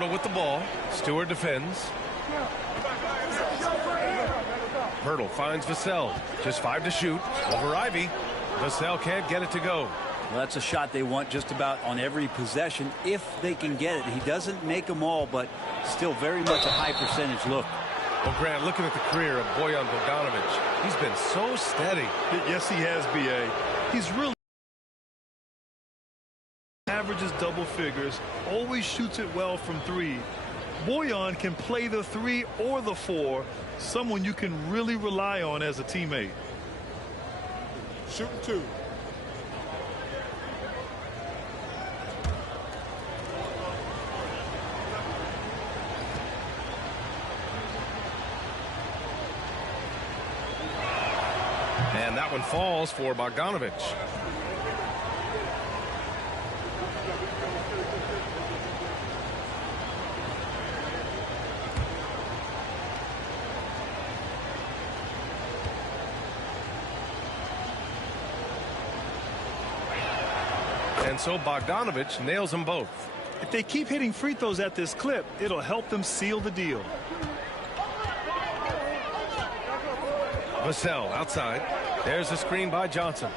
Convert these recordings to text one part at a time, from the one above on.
Poeltl with the ball. Stewart defends. Poeltl finds Vassell. Just 5 to shoot. Over Ivy. Vassell can't get it to go. Well, that's a shot they want just about on every possession if they can get it. He doesn't make them all, but still very much a high percentage look. Well, Grant, looking at the career of Bojan Bogdanovic, he's been so steady. Yes, he has, B.A. He's really averages double figures, always shoots it well from 3. Bojan can play the 3 or the 4, someone you can really rely on as a teammate. Shooting 2. And that one falls for Bogdanovic. And so Bogdanovic nails them both. If they keep hitting free throws at this clip, it'll help them seal the deal. Vassell outside. There's a screen by Johnson.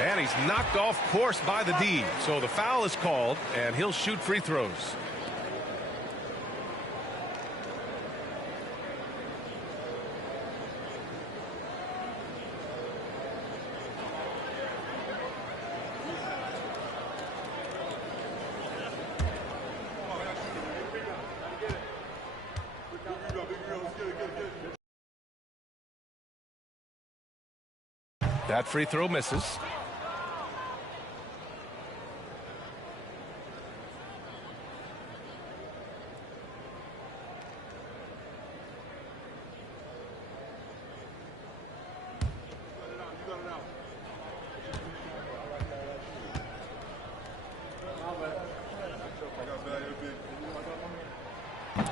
And he's knocked off course by the D. So the foul is called, and he'll shoot free throws. That free throw misses.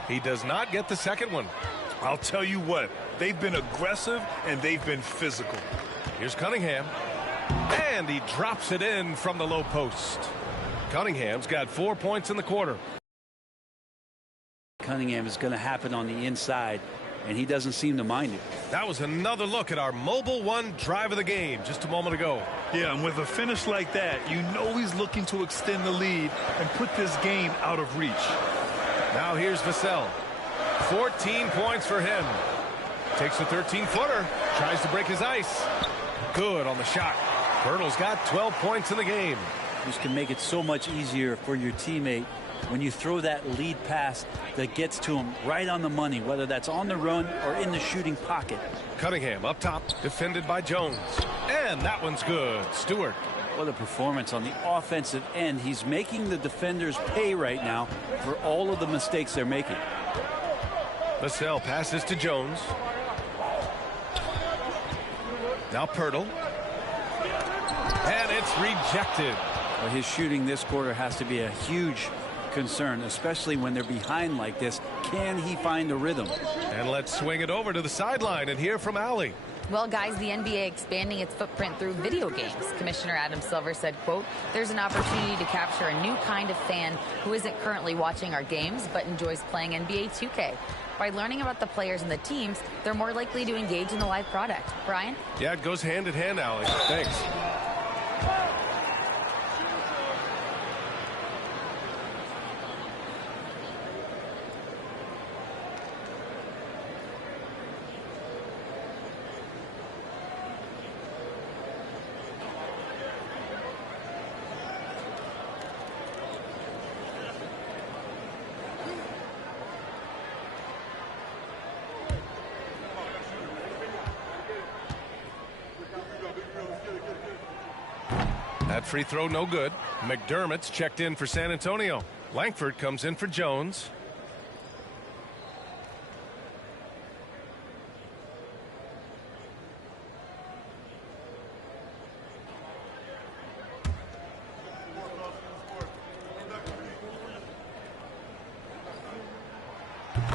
He does not get the second one. I'll tell you what, they've been aggressive and they've been physical. Here's Cunningham. And he drops it in from the low post. Cunningham's got 4 points in the quarter. Cunningham is going to happen on the inside, and he doesn't seem to mind it. That was another look at our Mobile One drive of the game just a moment ago. Yeah, and with a finish like that, you know he's looking to extend the lead and put this game out of reach. Now here's Vassell. 14 points for him. Takes a 13-footer. Tries to break his ice. Good on the shot. Poeltl's got 12 points in the game. This can make it so much easier for your teammate when you throw that lead pass that gets to him right on the money, whether that's on the run or in the shooting pocket. Cunningham up top, defended by Jones. And that one's good. Stewart. What a performance on the offensive end. He's making the defenders pay right now for all of the mistakes they're making. Vassell passes to Jones. Now Poeltl. And it's rejected. Well, his shooting this quarter has to be a huge concern, especially when they're behind like this. Can he find a rhythm? And let's swing it over to the sideline and hear from Allie. Well, guys, the NBA expanding its footprint through video games. Commissioner Adam Silver said, quote, "There's an opportunity to capture a new kind of fan who isn't currently watching our games but enjoys playing NBA 2K. By learning about the players and the teams, they're more likely to engage in the live product." Brian? Yeah, it goes hand in hand, Allie. Thanks. That free throw no good. McDermott's checked in for San Antonio. Langford comes in for Jones.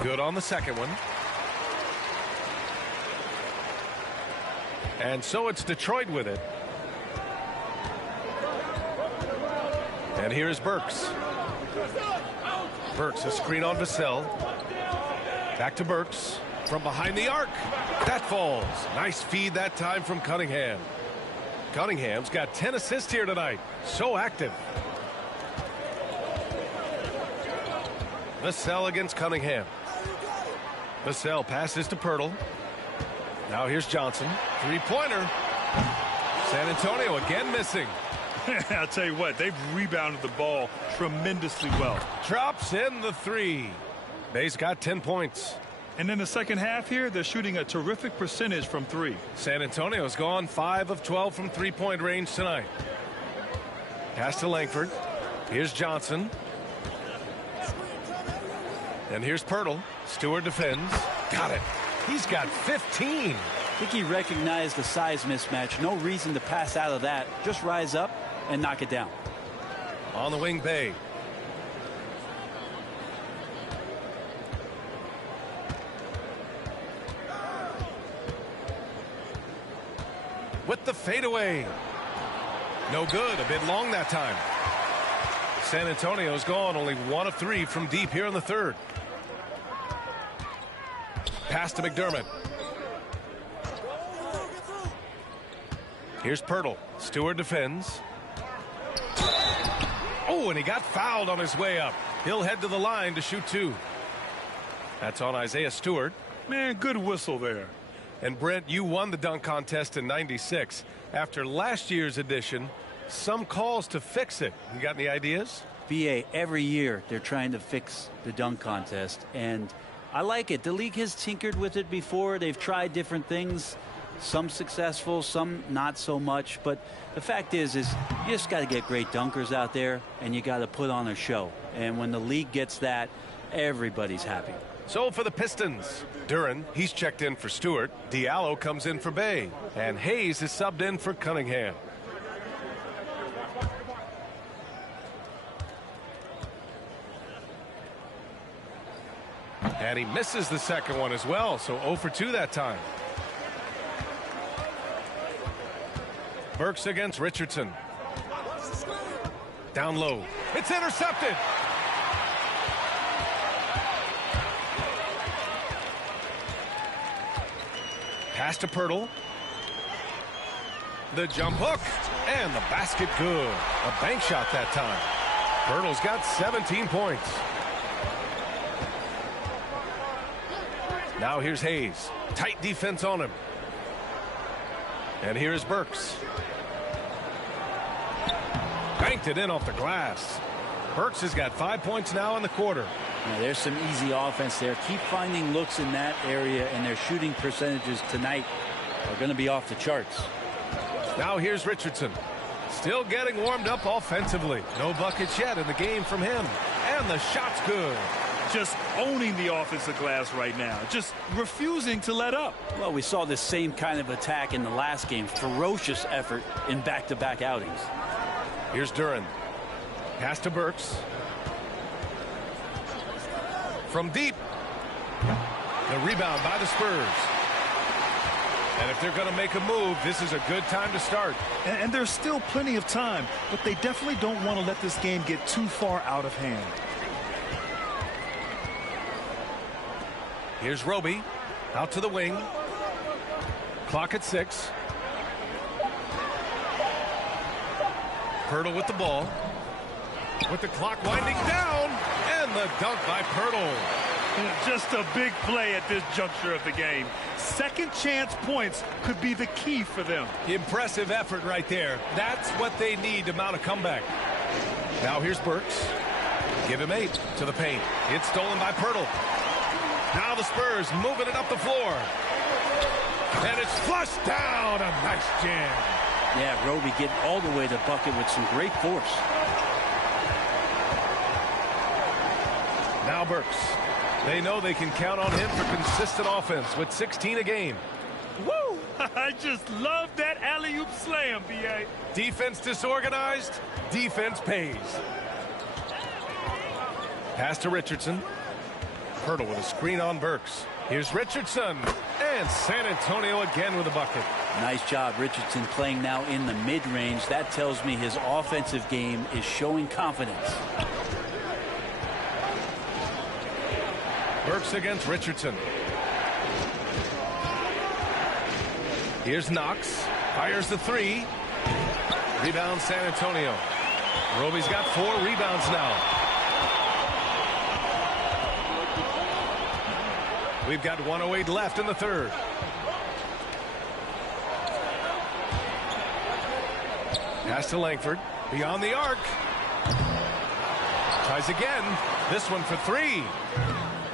Good on the second one. And so it's Detroit with it. And here's Burks. Burks, a screen on Vassell. Back to Burks. From behind the arc. That falls. Nice feed that time from Cunningham. Cunningham's got 10 assists here tonight. So active. Vassell against Cunningham. Vassell passes to Poeltl. Now here's Johnson. Three-pointer. San Antonio again missing. I'll tell you what, they've rebounded the ball tremendously well. Drops in the three. Bay's got 10 points. And in the second half here, they're shooting a terrific percentage from three. San Antonio's gone 5 of 12 from three-point range tonight. Pass to Langford. Here's Johnson. And here's Poeltl. Stewart defends. Got it. He's got 15. I think he recognized the size mismatch. No reason to pass out of that. Just rise up and knock it down. On the wing, Bay. With the fadeaway. No good. A bit long that time. San Antonio's gone only 1 of 3 from deep here in the third. Pass to McDermott. Here's Poeltl. Stewart defends. Oh, and he got fouled on his way up. He'll head to the line to shoot 2. That's on Isaiah Stewart. Man, good whistle there. And Brent, you won the dunk contest in '96. After last year's edition, some calls to fix it. You got any ideas? BA, every year they're trying to fix the dunk contest, and I like it. The league has tinkered with it before. They've tried different things, some successful, some not so much. But the fact is you just got to get great dunkers out there, and you got to put on a show. And when the league gets that, everybody's happy. So for the Pistons, Duren, he's checked in for Stewart. Diallo comes in for Bay. And Hayes is subbed in for Cunningham. And he misses the second one as well, so 0 for 2 that time. Burks against Richardson. Down low. It's intercepted. Pass to Poeltl. The jump hook. And the basket good. A bank shot that time. Poeltl's got 17 points. Now here's Hayes. Tight defense on him. And here's Burks. Banked it in off the glass. Burks has got 5 points now in the quarter. Now, there's some easy offense there. Keep finding looks in that area, and their shooting percentages tonight are going to be off the charts. Now here's Richardson. Still getting warmed up offensively. No buckets yet in the game from him. And the shot's good. Just owning the offensive glass right now. Just refusing to let up. Well, we saw this same kind of attack in the last game. Ferocious effort in back-to-back outings. Here's Duren. Pass to Burks. From deep. The rebound by the Spurs. And if they're going to make a move, this is a good time to start. And there's still plenty of time, but they definitely don't want to let this game get too far out of hand. Here's Roby. Out to the wing. Clock at 6. Poeltl with the ball. With the clock winding down. And the dunk by Poeltl. Just a big play at this juncture of the game. Second chance points could be the key for them. Impressive effort right there. That's what they need to mount a comeback. Now here's Burks. Give him 8 to the paint. It's stolen by Poeltl. Now the Spurs moving it up the floor. And it's flushed down. A nice jam. Yeah, Roby getting all the way to the bucket with some great force. Now Burks. They know they can count on him for consistent offense with 16 a game. Woo! I just love that alley-oop slam, B.A. Defense disorganized. Defense pays. Pass to Richardson. Poeltl with a screen on Burks. Here's Richardson. And San Antonio again with a bucket. Nice job, Richardson, playing now in the mid-range. That tells me his offensive game is showing confidence. Works against Richardson. Here's Knox. Fires the three. Rebound San Antonio. Roby's got 4 rebounds now. We've got 1:08 left in the third. Pass to Langford. Beyond the arc. Tries again. This one for 3.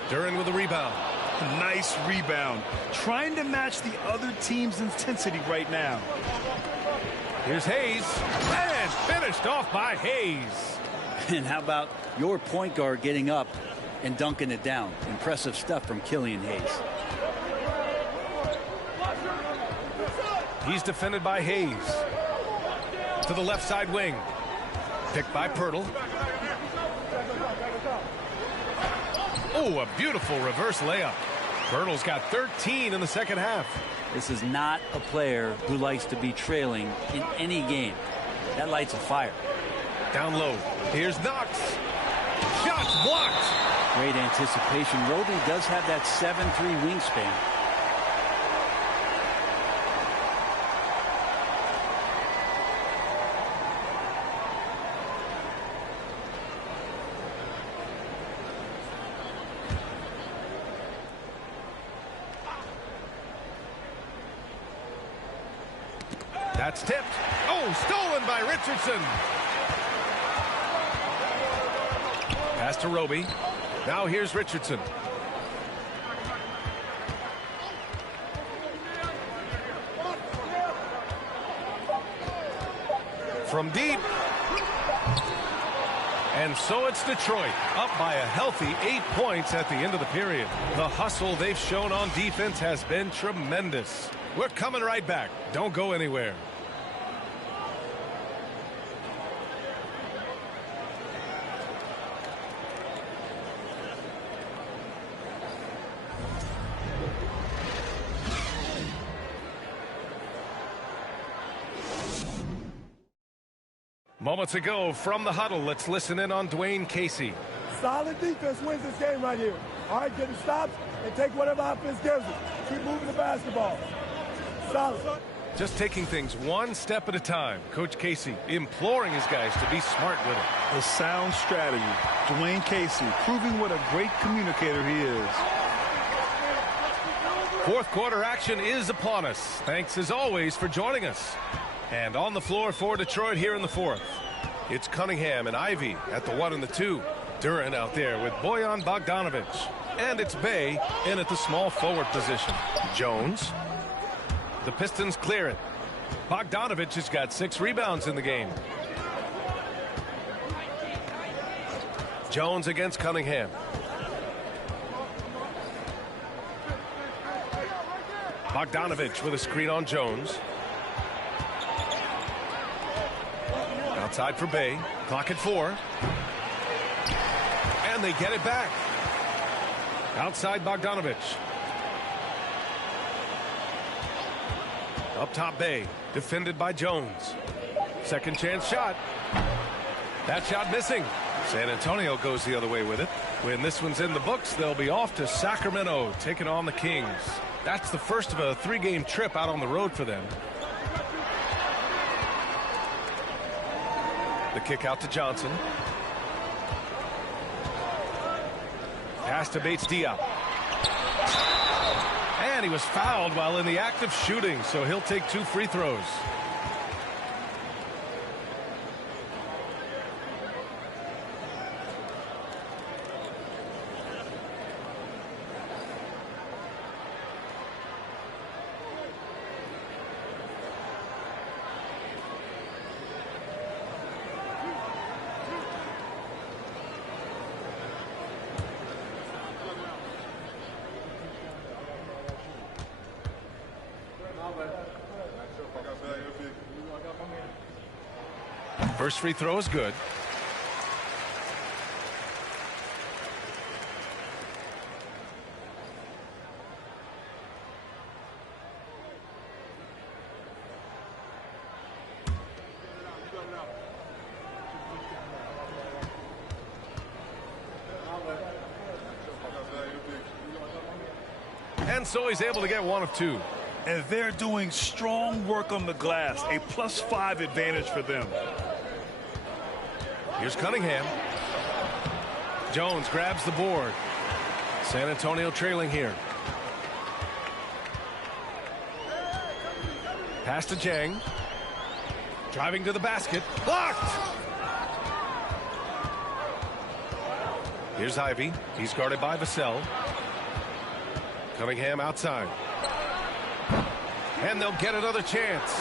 Duran with a rebound. Nice rebound. Trying to match the other team's intensity right now. Here's Hayes. And finished off by Hayes. And how about your point guard getting up and dunking it down? Impressive stuff from Killian Hayes. He's defended by Hayes. To the left side wing. Picked by Poeltl. Oh, a beautiful reverse layup. Poeltl's got 13 in the second half. This is not a player who likes to be trailing in any game. That lights a fire. Down low. Here's Knox. Shots blocked. Great anticipation. Roby does have that 7'3" wingspan. That's tipped. Oh, stolen by Richardson. Pass to Roby. Now here's Richardson. From deep. And so it's Detroit, up by a healthy 8 points at the end of the period. The hustle they've shown on defense has been tremendous. We're coming right back. Don't go anywhere. Moments ago from the huddle, let's listen in on Dwayne Casey. Solid defense wins this game right here. All right, get the stops and take whatever offense gives us. Keep moving the basketball. Solid. Just taking things one step at a time. Coach Casey imploring his guys to be smart with it. A sound strategy. Dwayne Casey proving what a great communicator he is. Fourth quarter action is upon us. Thanks as always for joining us. And on the floor for Detroit here in the fourth. It's Cunningham and Ivy at the 1 and the 2. Duran out there with Bojan Bogdanovic. And it's Bay in at the small forward position. Jones. The Pistons clear it. Bogdanovic has got 6 rebounds in the game. Jones against Cunningham. Bogdanovic with a screen on Jones. Outside for Bay. Clock at 4. And they get it back. Outside Bogdanovic. Up top Bay. Defended by Jones. Second chance shot. That shot missing. San Antonio goes the other way with it. When this one's in the books, they'll be off to Sacramento, taking on the Kings. That's the first of a 3-game trip out on the road for them. The kick out to Johnson. Pass to Bates-Diop. And he was fouled while in the act of shooting, so he'll take 2 free throws. First free throw is good. And so he's able to get one of two. And they're doing strong work on the glass. A +5 advantage for them. Here's Cunningham. Jones grabs the board. San Antonio trailing here. Pass to Jang. Driving to the basket. Blocked! Here's Ivy. He's guarded by Vassell. Cunningham outside. And they'll get another chance.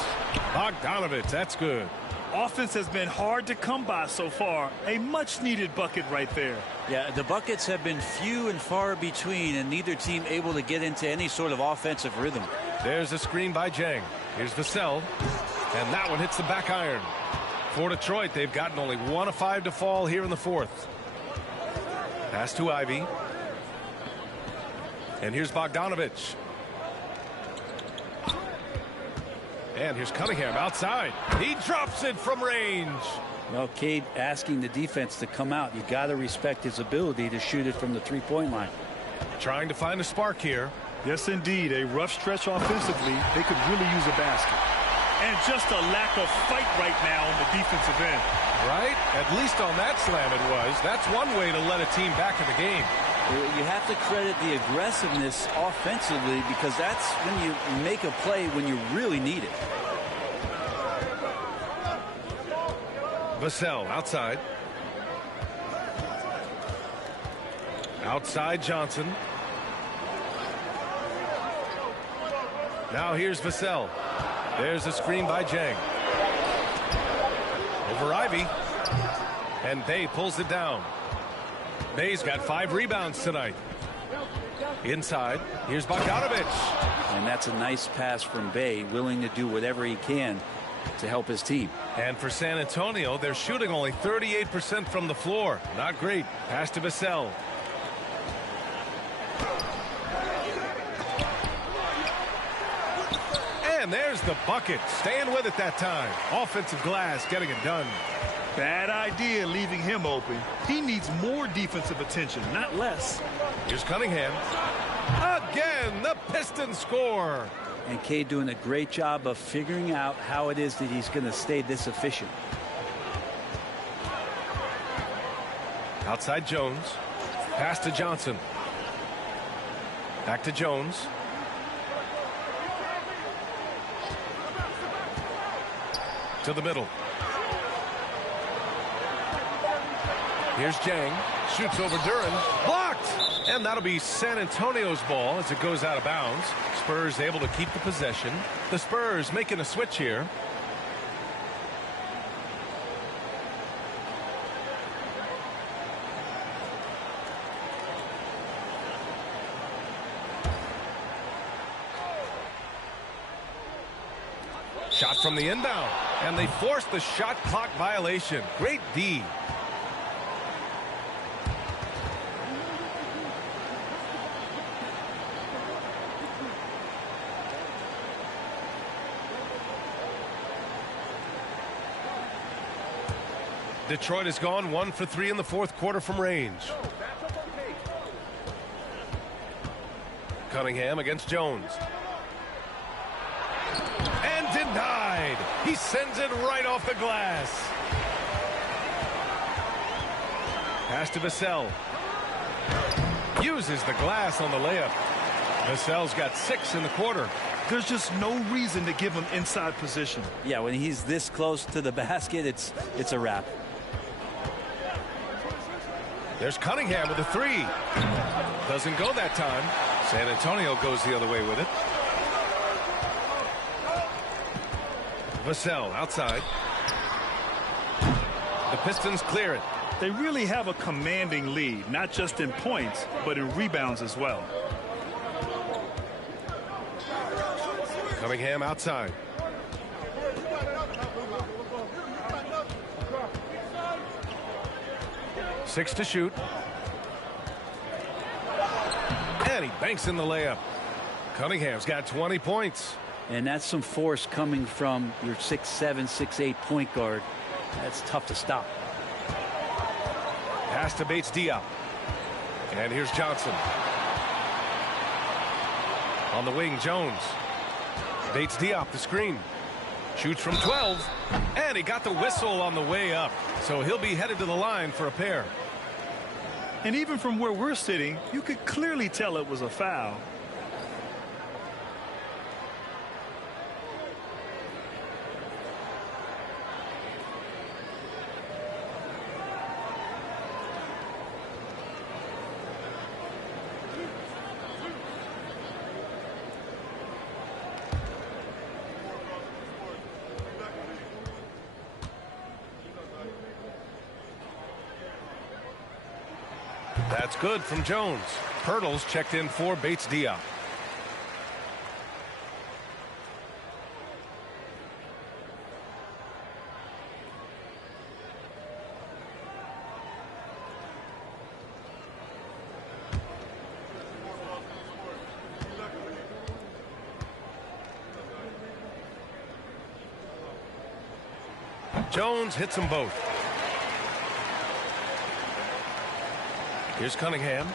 Bogdanovich, that's good. Offense has been hard to come by so far. A much-needed bucket right there. Yeah, the buckets have been few and far between, and neither team able to get into any sort of offensive rhythm. There's a screen by Jang. Here's Vassell. And that one hits the back iron. For Detroit, they've gotten only 1 of 5 to fall here in the fourth. Pass to Ivy. And here's Bogdanovich. And here's Cunningham outside. He drops it from range. Well, Cade asking the defense to come out. You got to respect his ability to shoot it from the three-point line. Trying to find a spark here. Yes, indeed. A rough stretch offensively. They could really use a basket. And just a lack of fight right now on the defensive end. Right? At least on that slam it was. That's one way to let a team back in the game. You have to credit the aggressiveness offensively, because that's when you make a play when you really need it. Vassell outside. Outside Johnson. Now here's Vassell. There's a screen by Jang. Over Ivy. And Bay pulls it down. Bay's got 5 rebounds tonight. Inside, here's Bogdanovich. And that's a nice pass from Bay, willing to do whatever he can to help his team. And for San Antonio, they're shooting only 38% from the floor. Not great. Pass to Vassell. And there's the bucket. Staying with it that time. Offensive glass getting it done. Bad idea leaving him open. He needs more defensive attention, not less. Here's Cunningham. Again, the Pistons score. And Cade doing a great job of figuring out how it is that he's going to stay this efficient. Outside Jones. Pass to Johnson. Back to Jones. To the middle. Here's Jang. Shoots over Duran. Blocked! And that'll be San Antonio's ball as it goes out of bounds. Spurs able to keep the possession. The Spurs making a switch here. Shot from the inbound. And they force the shot clock violation. Great D. Detroit has gone 1 for 3 in the fourth quarter from range. Cunningham against Jones. And denied. He sends it right off the glass. Pass to Vassell. Uses the glass on the layup. Vassell's got 6 in the quarter. There's just no reason to give him inside position. Yeah, when he's this close to the basket, it's a wrap. There's Cunningham with a 3. Doesn't go that time. San Antonio goes the other way with it. Vassell outside. The Pistons clear it. They really have a commanding lead, not just in points, but in rebounds as well. Cunningham outside. Six to shoot. And he banks in the layup. Cunningham's got 20 points. And that's some force coming from your 6'7", 6'8" point guard. That's tough to stop. Pass to Bates Diop. And here's Johnson. On the wing, Jones. Bates Diop the screen. Shoots from 12. And he got the whistle on the way up. So he'll be headed to the line for a pair. And even from where we're sitting, you could clearly tell it was a foul. That's good from Jones. Poeltl's checked in for Bates Diop. Jones hits them both. Here's Cunningham.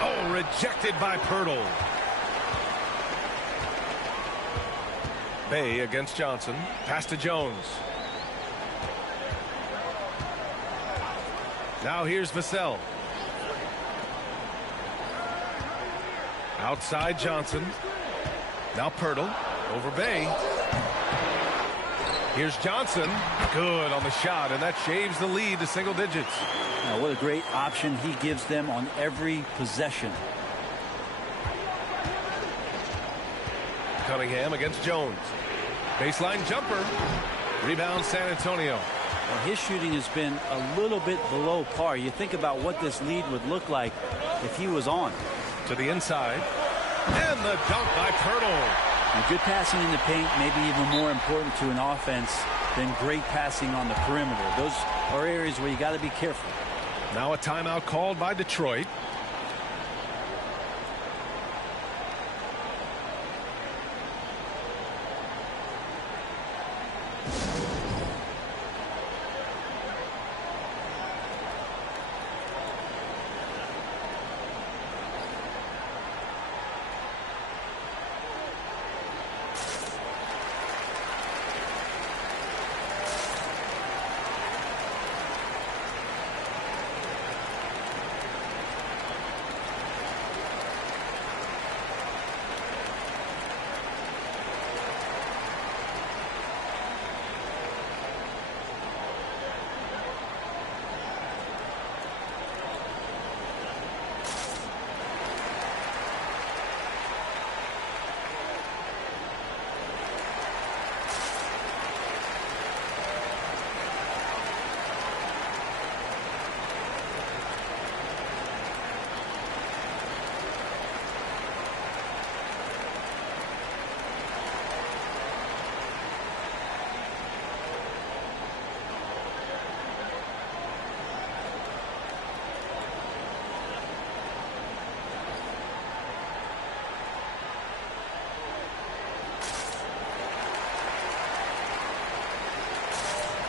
Oh, rejected by Poeltl. Bay against Johnson. Pass to Jones. Now here's Vassell. Outside Johnson. Now Poeltl over Bay. Here's Johnson. Good on the shot, and that shaves the lead to single digits. Now, what a great option he gives them on every possession. Cunningham against Jones. Baseline jumper. Rebound San Antonio. Well, his shooting has been a little bit below par. You think about what this lead would look like if he was on. To the inside. And the dunk by Poeltl. And good passing in the paint may be even more important to an offense than great passing on the perimeter. Those are areas where you got to be careful. Now a timeout called by Detroit.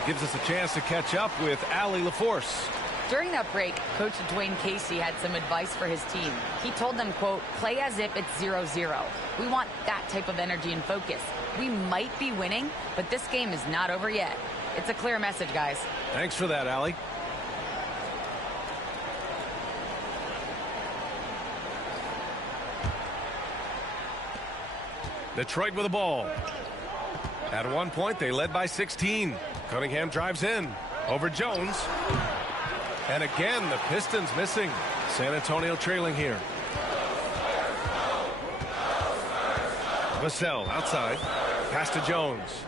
Gives us a chance to catch up with Allie LaForce. During that break, Coach Dwayne Casey had some advice for his team. He told them, quote, play as if it's 0-0. We want that type of energy and focus. We might be winning, but this game is not over yet. It's a clear message, guys. Thanks for that, Allie. Detroit with the ball. At one point, they led by 16. Cunningham drives in. Over Jones. And again, the Pistons missing. San Antonio trailing here. Vassell outside. Pass to Jones.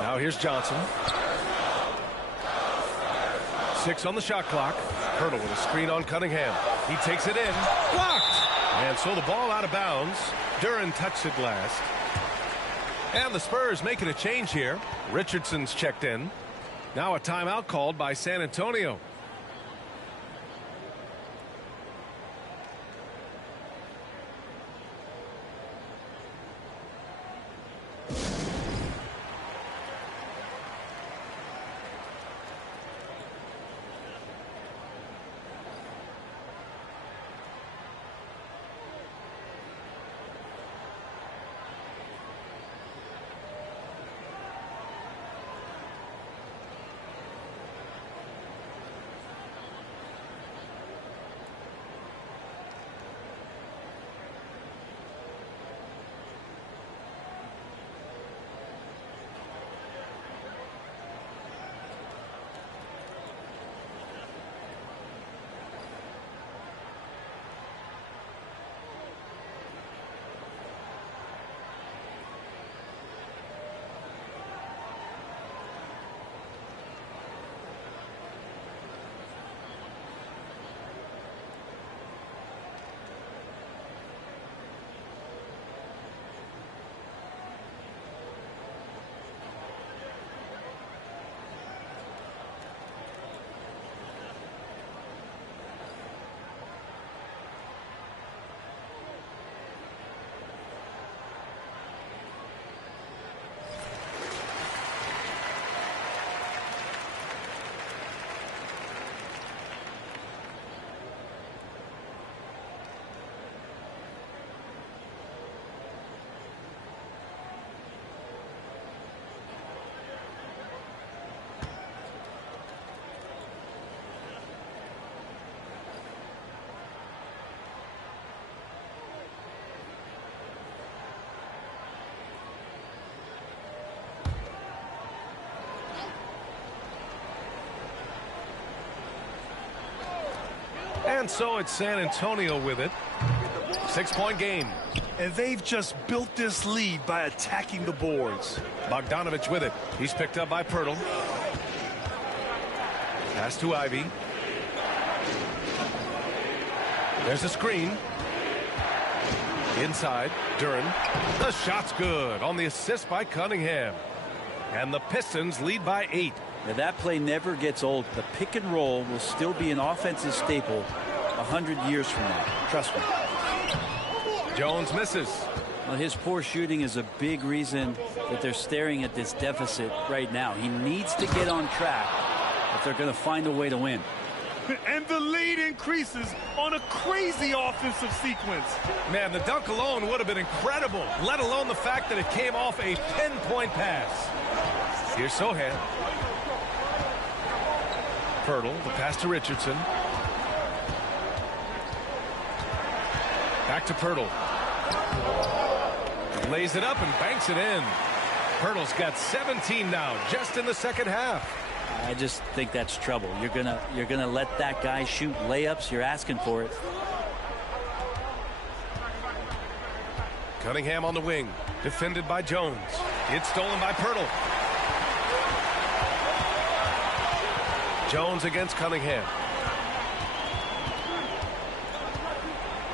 Now here's Johnson. 6 on the shot clock. Poeltl with a screen on Cunningham. He takes it in. Blocked. And so the ball out of bounds. Duren touched it last. And the Spurs making a change here. Richardson's checked in. Now a timeout called by San Antonio. And so it's San Antonio with it. 6-point game. And they've just built this lead by attacking the boards. Bogdanovich with it. He's picked up by Poeltl. Pass to Ivy. There's a screen. Inside, Duren. The shot's good on the assist by Cunningham. And the Pistons lead by 8. Now that play never gets old. The pick and roll will still be an offensive staple 100 years from now. Trust me. Jones misses. Well, his poor shooting is a big reason that they're staring at this deficit right now. He needs to get on track if they're going to find a way to win. And the lead increases on a crazy offensive sequence. Man, the dunk alone would have been incredible, let alone the fact that it came off a 10-point pass. Here's Sohan. Poeltl, the pass to Richardson. Back to Poeltl. Lays it up and banks it in. Poeltl's got 17 now, just in the second half. I just think that's trouble. You're gonna let that guy shoot layups. You're asking for it. Cunningham on the wing, defended by Jones. It's stolen by Poeltl. Jones against Cunningham.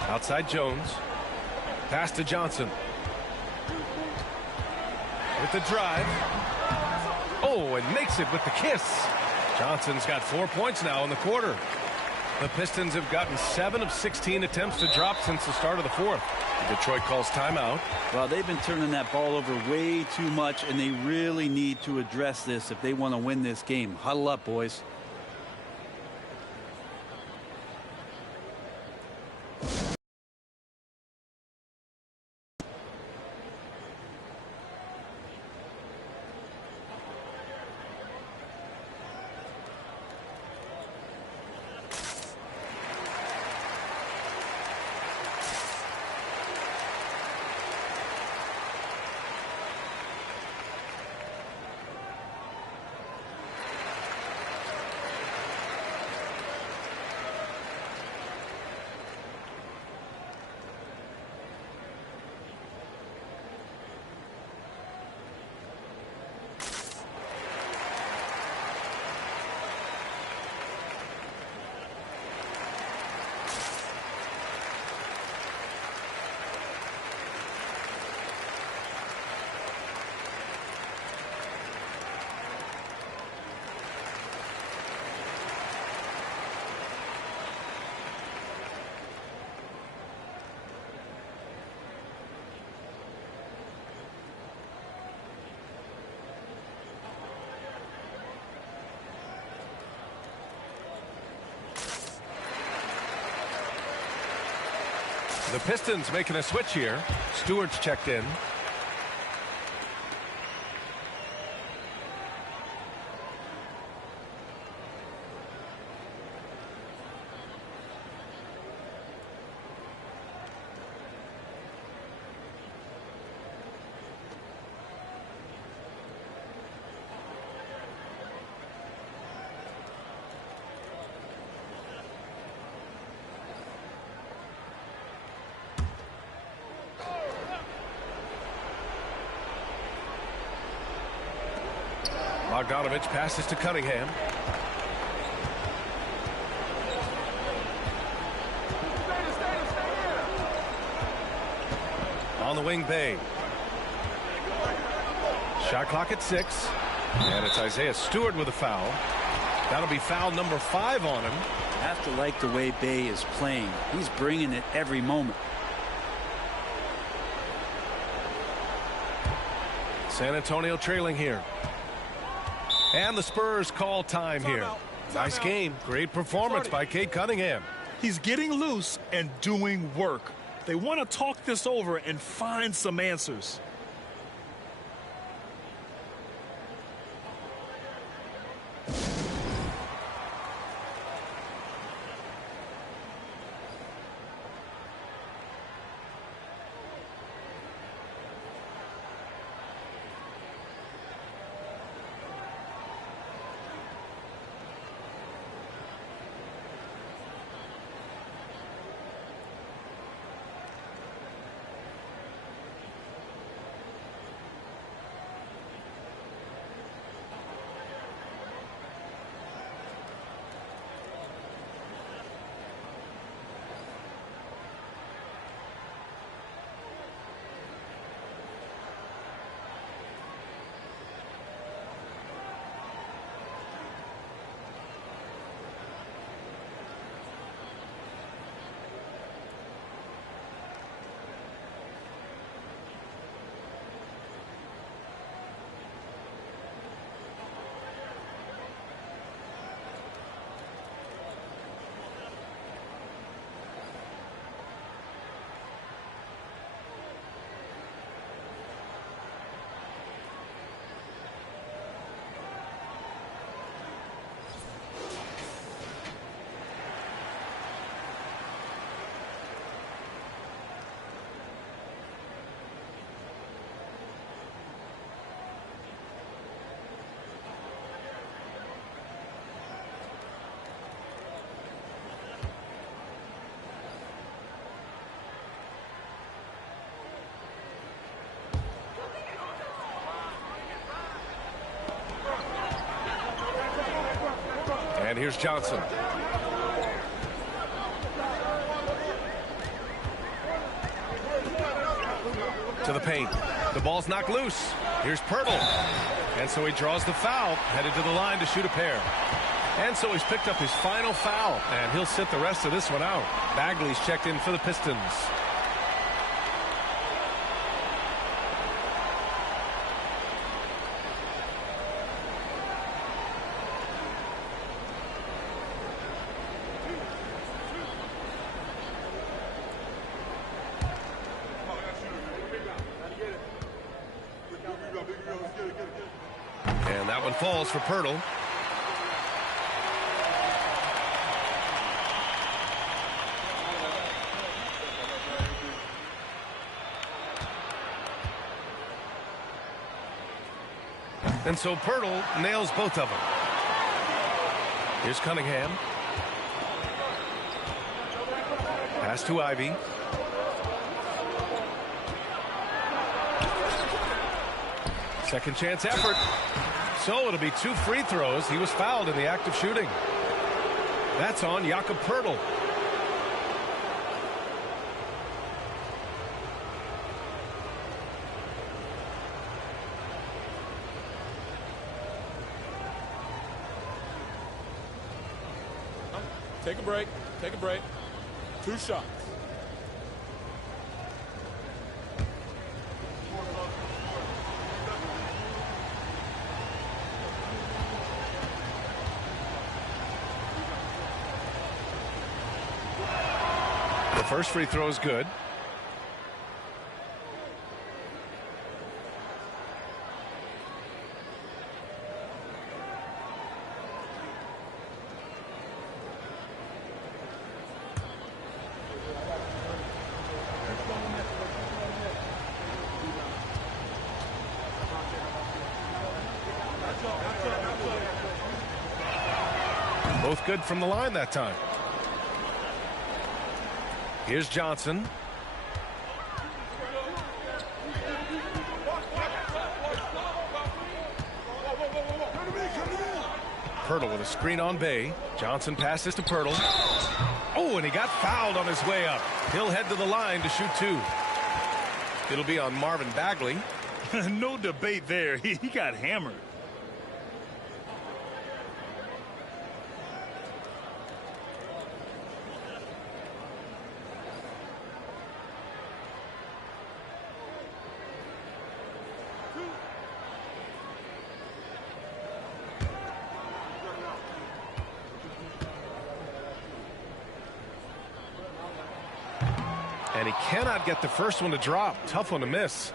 Outside Jones. Pass to Johnson. With the drive. Oh, and makes it with the kiss. Johnson's got 4 points now in the quarter. The Pistons have gotten 7 of 16 attempts to drop since the start of the fourth. Detroit calls timeout. Well, they've been turning that ball over way too much, and they really need to address this if they want to win this game. Huddle up, boys. The Pistons making a switch here. Stewart's checked in. Bogdanovich passes to Cunningham. On the wing, Bay. Shot clock at 6. And it's Isaiah Stewart with a foul. That'll be foul number 5 on him. I have to like the way Bay is playing. He's bringing it every moment. San Antonio trailing here. And the Spurs call time here. Nice game. Great performance by Cade Cunningham. He's getting loose and doing work. They want to talk this over and find some answers. here's Johnson. To the paint. The ball's knocked loose. Here's Poeltl. And so he draws the foul, headed to the line to shoot a pair. And so he's picked up his final foul, and he'll sit the rest of this one out. Bagley's checked in for the Pistons. And that one falls for Poeltl. And so Poeltl nails both of them. Here's Cunningham. Pass to Ivy. Second chance effort. So it'll be 2 free throws. He was fouled in the act of shooting. That's on Jakob Poeltl. Take a break. Take a break. 2 shots. The first free throw is good. Both good from the line that time. Here's Johnson. Poeltl with a screen on Bay. Johnson passes to Poeltl. Oh, and he got fouled on his way up. He'll head to the line to shoot 2. It'll be on Marvin Bagley. No debate there. He got hammered. And he cannot get the first one to drop. Tough one to miss.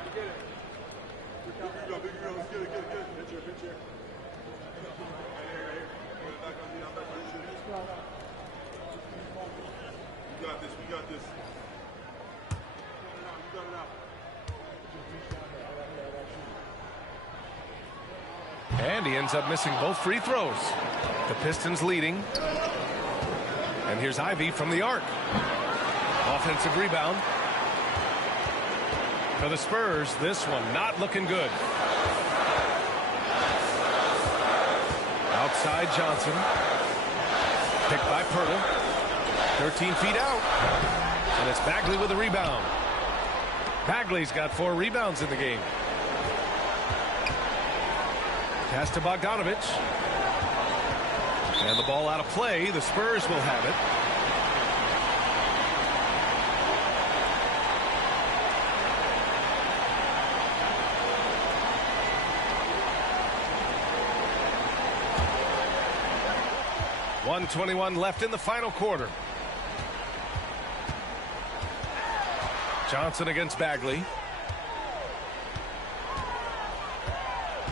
And he ends up missing both free throws. The Pistons leading. And here's Ivy from the arc. Offensive rebound. For the Spurs, this one not looking good. Outside Johnson. Picked by Poeltl. 13 feet out. And it's Bagley with a rebound. Bagley's got 4 rebounds in the game. Pass to Bogdanovich. And the ball out of play. The Spurs will have it. .121 left in the final quarter. Johnson against Bagley.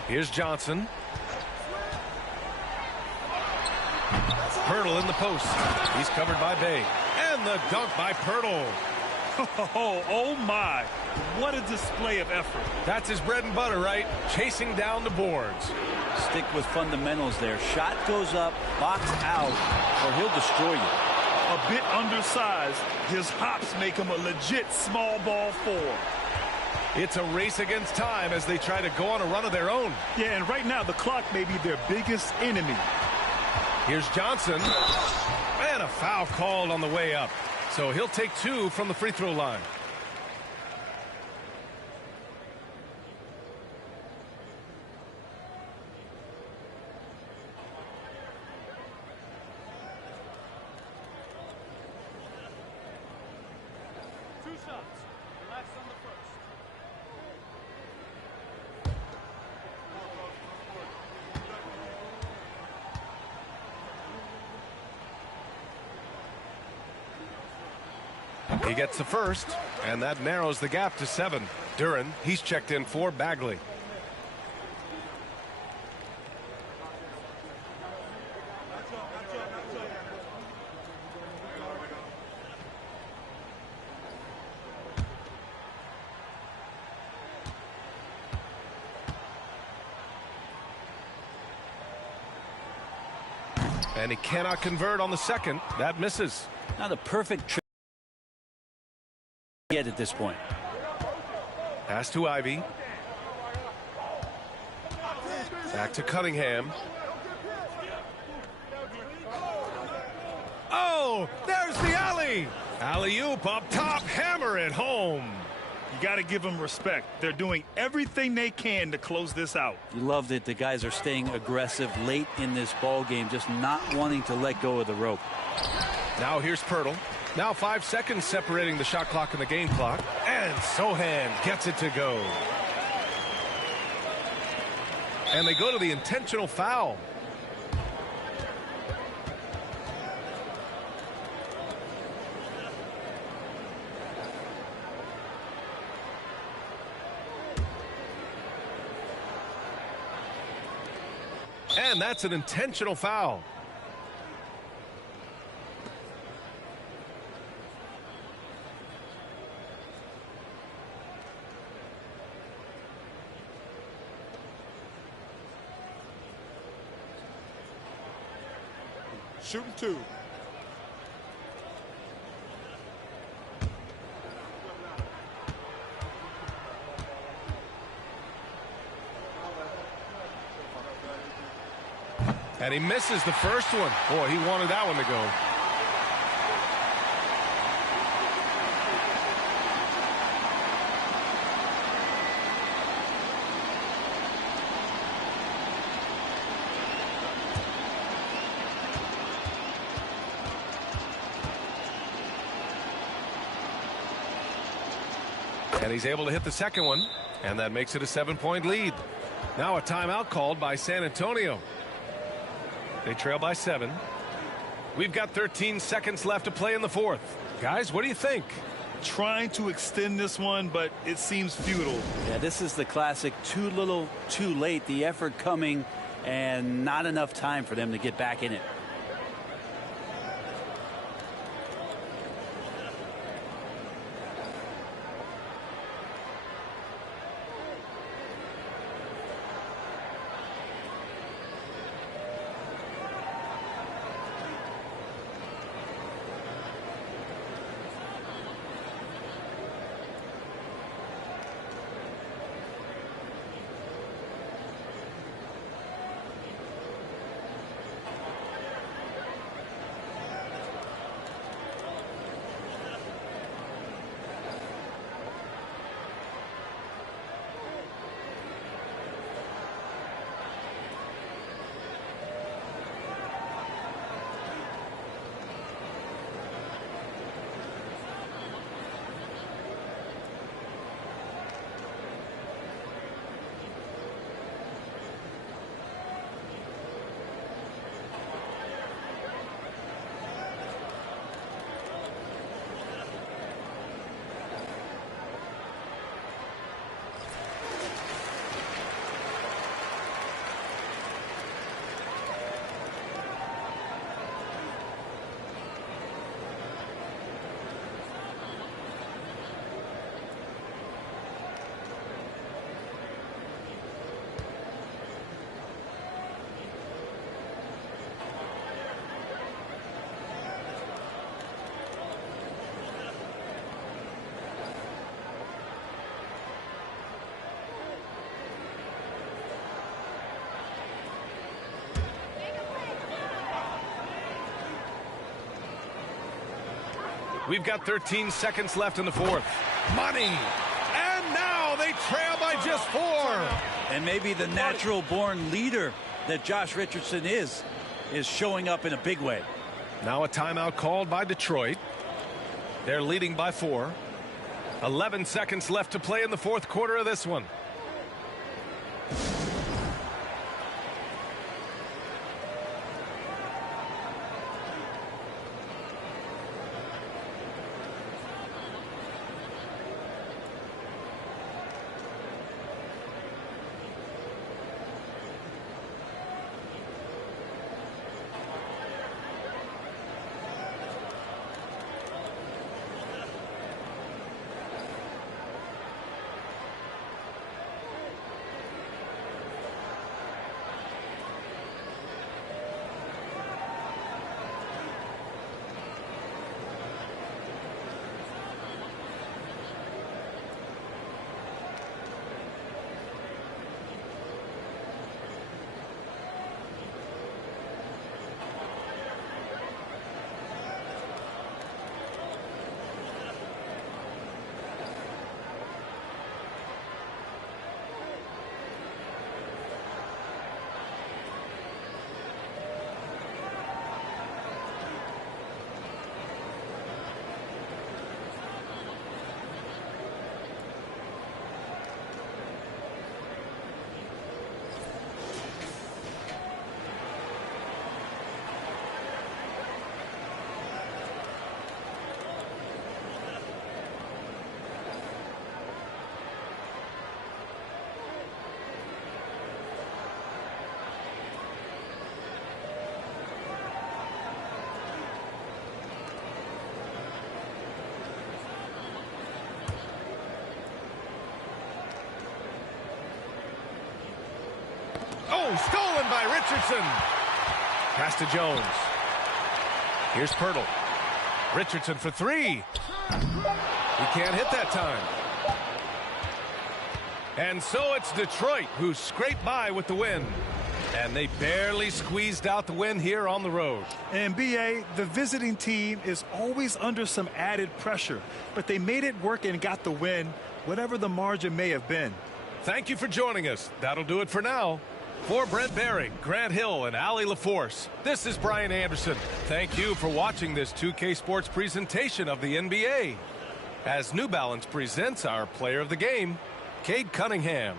Here's Johnson. Poeltl in the post. He's covered by Bay. And the dunk by Poeltl. Oh my. What a display of effort. That's his bread and butter, right? Chasing down the boards. Stick with fundamentals there. Shot goes up, box out, or he'll destroy you. A bit undersized. His hops make him a legit small ball 4. It's a race against time as they try to go on a run of their own. Yeah, and right now the clock may be their biggest enemy. Here's Johnson. And a foul called on the way up. So he'll take 2 from the free throw line. He gets the first, and that narrows the gap to 7. Duren, he's checked in for Bagley. And he cannot convert on the second. That misses. Now the perfect trick at this point. Pass to Ivy. Back to Cunningham. Oh, there's the alley. Alley-oop up top, hammer it home. You got to give them respect. They're doing everything they can to close this out. You love that the guys are staying aggressive late in this ball game, just not wanting to let go of the rope. Now here's Poeltl. Now 5 seconds separating the shot clock and the game clock. And Sohan gets it to go. And they go to the intentional foul. And that's an intentional foul. Shooting 2. And he misses the first one. Boy, he wanted that one to go. And he's able to hit the second one, and that makes it a 7-point lead. Now a timeout called by San Antonio. They trail by 7. We've got 13 seconds left to play in the fourth. Guys, what do you think? Trying to extend this one, but it seems futile. Yeah, this is the classic too little, too late. The effort coming and not enough time for them to get back in it. We've got 13 seconds left in the fourth. Money. And now they trail by just 4. And maybe the natural-born leader that Josh Richardson is showing up in a big way. Now a timeout called by Detroit. They're leading by 4. 11 seconds left to play in the fourth quarter of this one. Oh, stolen by Richardson. Pass to Jones. Here's Poeltl. Richardson for 3. He can't hit that time. And so it's Detroit who scraped by with the win. And they barely squeezed out the win here on the road. And BA, the visiting team is always under some added pressure, but they made it work and got the win, whatever the margin may have been. Thank you for joining us. That'll do it for now. For Brent Barry, Grant Hill, and Allie LaForce, this is Brian Anderson. Thank you for watching this 2K Sports presentation of the NBA. As New Balance presents our player of the game, Cade Cunningham.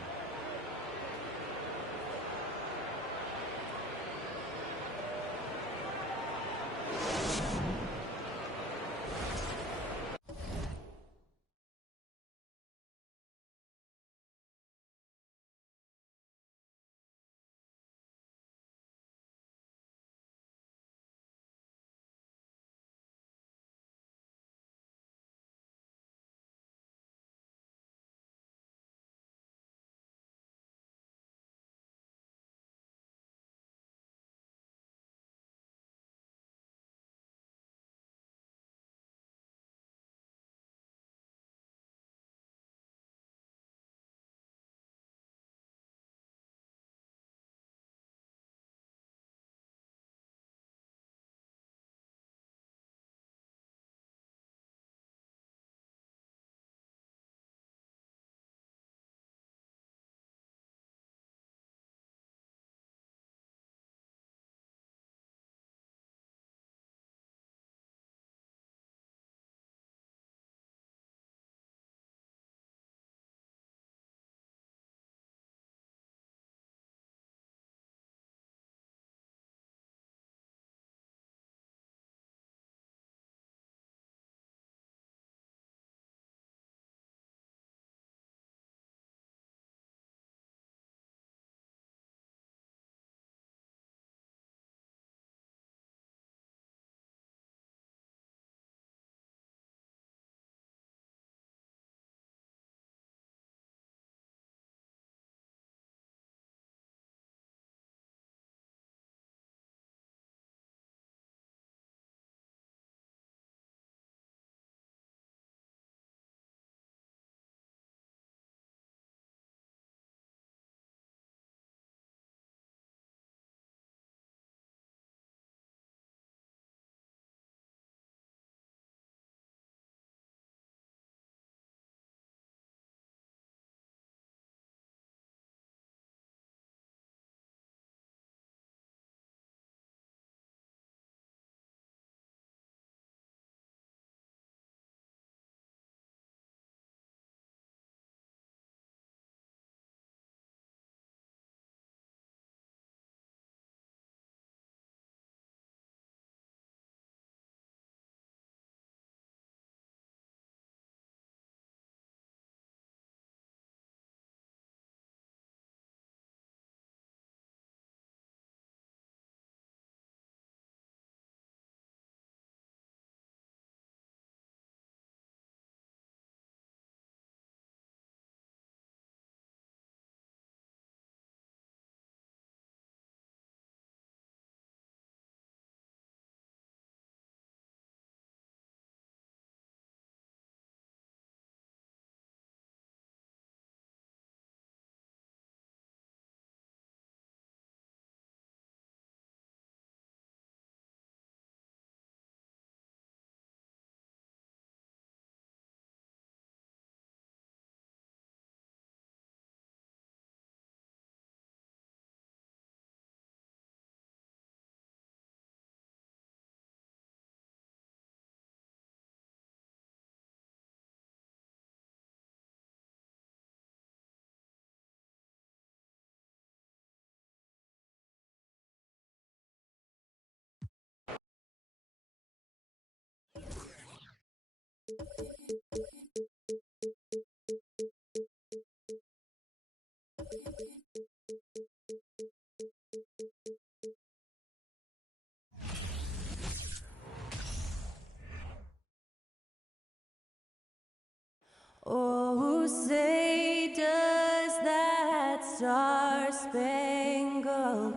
Oh, say does that star-spangled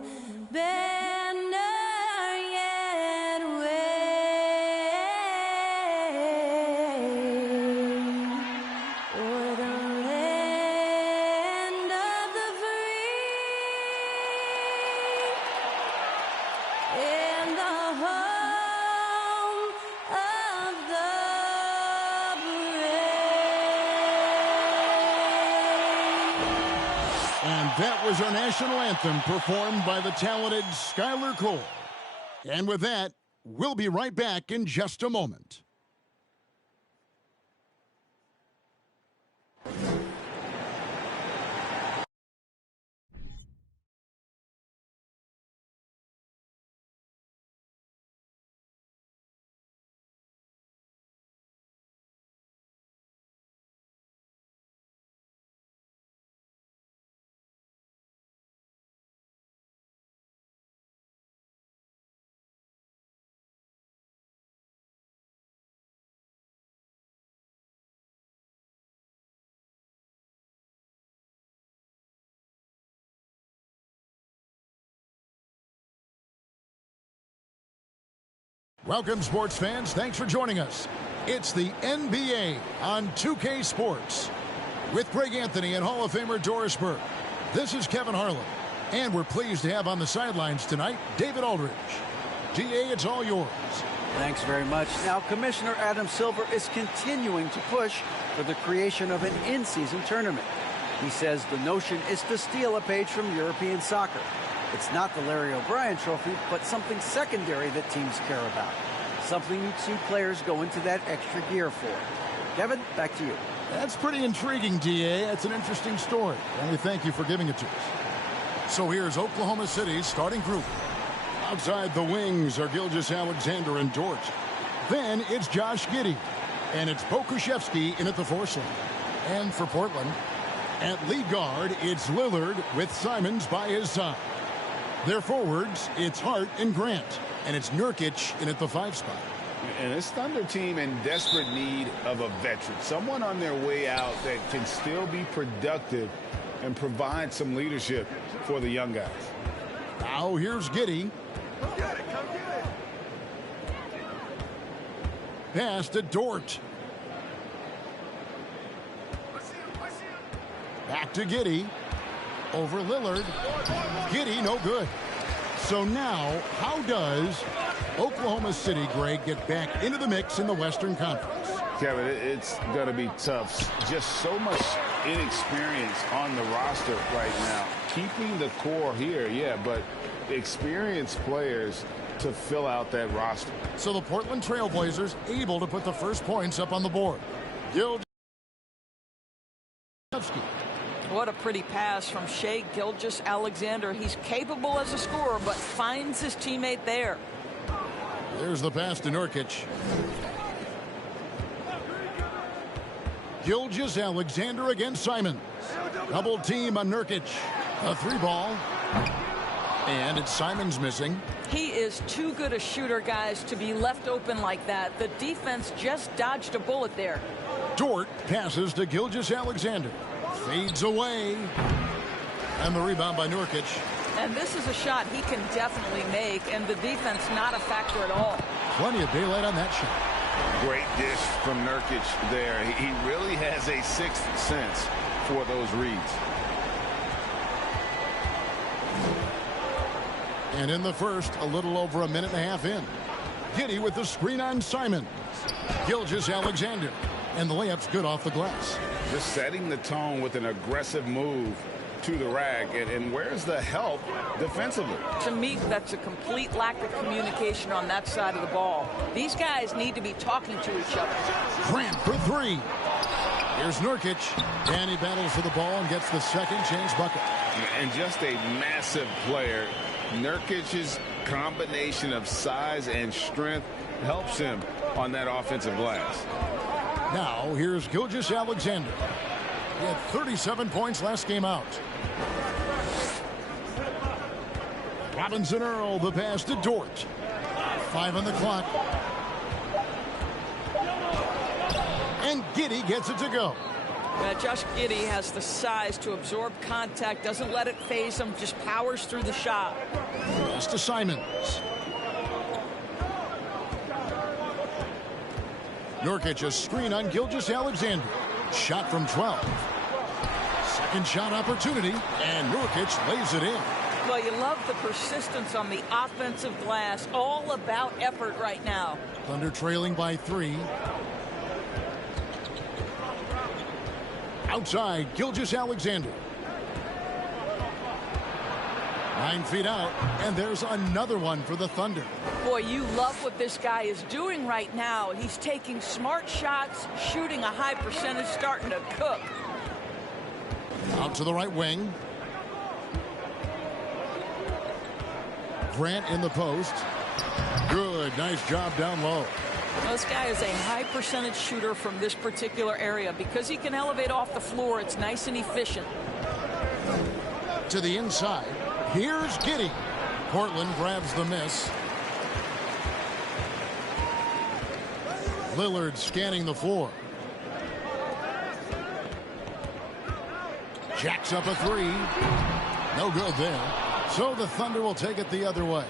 banner yet wave o'er the land of the free and the home of the And that was our national anthem performed by the talented Skylar Cole. And with that, we'll be right back in just a moment. Welcome, sports fans. Thanks for joining us. It's the NBA on 2K Sports. With Greg Anthony and Hall of Famer Doris Burke. This is Kevin Harlan. And we're pleased to have on the sidelines tonight, David Aldridge. DA, it's all yours. Thanks very much. Now, Commissioner Adam Silver is continuing to push for the creation of an in-season tournament. He says the notion is to steal a page from European soccer. It's not the Larry O'Brien Trophy, but something secondary that teams care about. Something you'd see players go into that extra gear for. Kevin, back to you. That's pretty intriguing, DA. That's an interesting story. And we thank you for giving it to us. So here's Oklahoma City's starting group. Outside the wings are Gilgeous-Alexander and Dort. Then it's Josh Giddey. And it's Pokuševski in at the 4 slot. And for Portland, at lead guard, it's Lillard with Simons by his side. Their forwards, it's Hart and Grant. And it's Nurkic in at the 5 spot. And this Thunder team in desperate need of a veteran. Someone on their way out that can still be productive and provide some leadership for the young guys. Now here's Giddey. Pass to Dort. Back to Giddey. Over Lillard. Giddey, no good. So now, how does Oklahoma City, Greg, get back into the mix in the Western Conference? Kevin, it's going to be tough. Just so much inexperience on the roster right now. Keeping the core here, yeah, but experienced players to fill out that roster. So the Portland Trail Blazers able to put the first points up on the board. Gilgeous-Alexander. What a pretty pass from Shai Gilgeous-Alexander. He's capable as a scorer, but finds his teammate there. There's the pass to Nurkic. Gilgeous-Alexander against Simons. Double team on Nurkic. A 3-ball. And it's Simons missing. He is too good a shooter, guys, to be left open like that. The defense just dodged a bullet there. Dort passes to Gilgeous-Alexander. Fades away. And the rebound by Nurkic. And this is a shot he can definitely make, and the defense not a factor at all. Plenty of daylight on that shot. Great dish from Nurkic there. He really has a sixth sense for those reads. And in the first, a little over a minute and a half in. Giddey with the screen on Simons. Gilgeous-Alexander. And the layup's good off the glass. Just setting the tone with an aggressive move to the rack. And where's the help defensively? To me, that's a complete lack of communication on that side of the ball. These guys need to be talking to each other. Grant for 3. Here's Nurkic. And he battles for the ball and gets the second chance bucket. And just a massive player. Nurkic's combination of size and strength helps him on that offensive glass. Now, here's Gilgeous Alexander. He had 37 points last game out. Robinson Earl, the pass to Dort. 5 on the clock. And Giddey gets it to go. Josh Giddey has the size to absorb contact, doesn't let it phase him, just powers through the shot. Pass to Simons. Nurkic a screen on Gilgeous Alexander. Shot from 12. Second shot opportunity, and Nurkic lays it in. Well, you love the persistence on the offensive glass. All about effort right now. Thunder trailing by 3. Outside, Gilgeous Alexander. 9 feet out, and there's another one for the Thunder. Boy, you love what this guy is doing right now. He's taking smart shots, shooting a high percentage, starting to cook. Out to the right wing. Grant in the post. Good, nice job down low. Well, this guy is a high percentage shooter from this particular area. Because he can elevate off the floor, it's nice and efficient. To the inside. Here's Giddey. Portland grabs the miss. Lillard scanning the floor. Jacks up a 3. No good there. So the Thunder will take it the other way.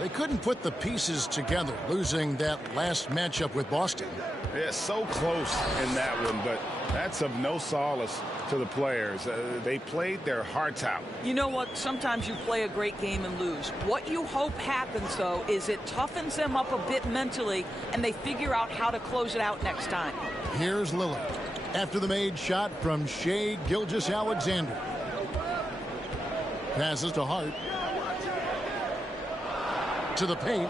They couldn't put the pieces together, losing that last matchup with Boston. Yeah, so close in that one, but that's of no solace to the players. They played their hearts out. You know what? Sometimes you play a great game and lose. What you hope happens, though, is it toughens them up a bit mentally, and they figure out how to close it out next time. Here's Lillard. After the made shot from Shai Gilgeous-Alexander. Passes to Hart. To the paint.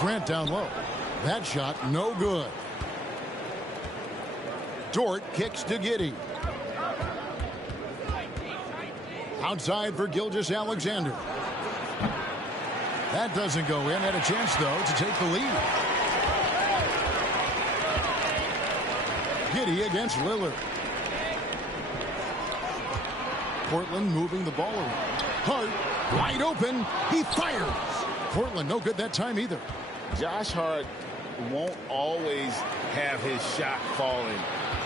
Grant down low. That shot no good. Dort kicks to Giddey. Outside for Gilgeous-Alexander. That doesn't go in. Had a chance, though, to take the lead. Giddey against Lillard. Portland moving the ball around. Hart wide open. He fires. Portland no good that time either. Josh Hart won't always have his shot falling,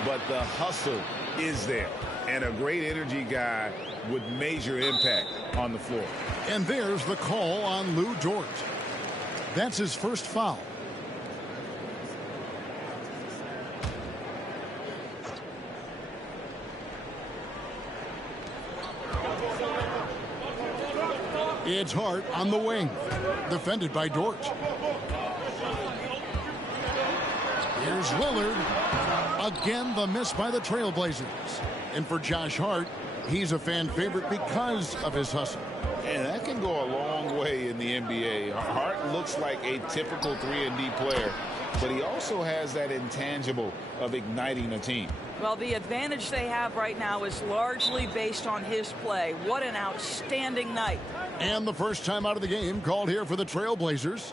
but the hustle is there. And a great energy guy with major impact on the floor. And there's the call on Lou Dort. That's his first foul. It's Hart on the wing. Defended by Dort. Here's Lillard. Again, the miss by the Trailblazers. And for Josh Hart, he's a fan favorite because of his hustle. And that can go a long way in the NBA. Hart looks like a typical 3-and-D player, but he also has that intangible of igniting a team. Well, the advantage they have right now is largely based on his play. What an outstanding night. And the first time out of the game called here for the Trailblazers.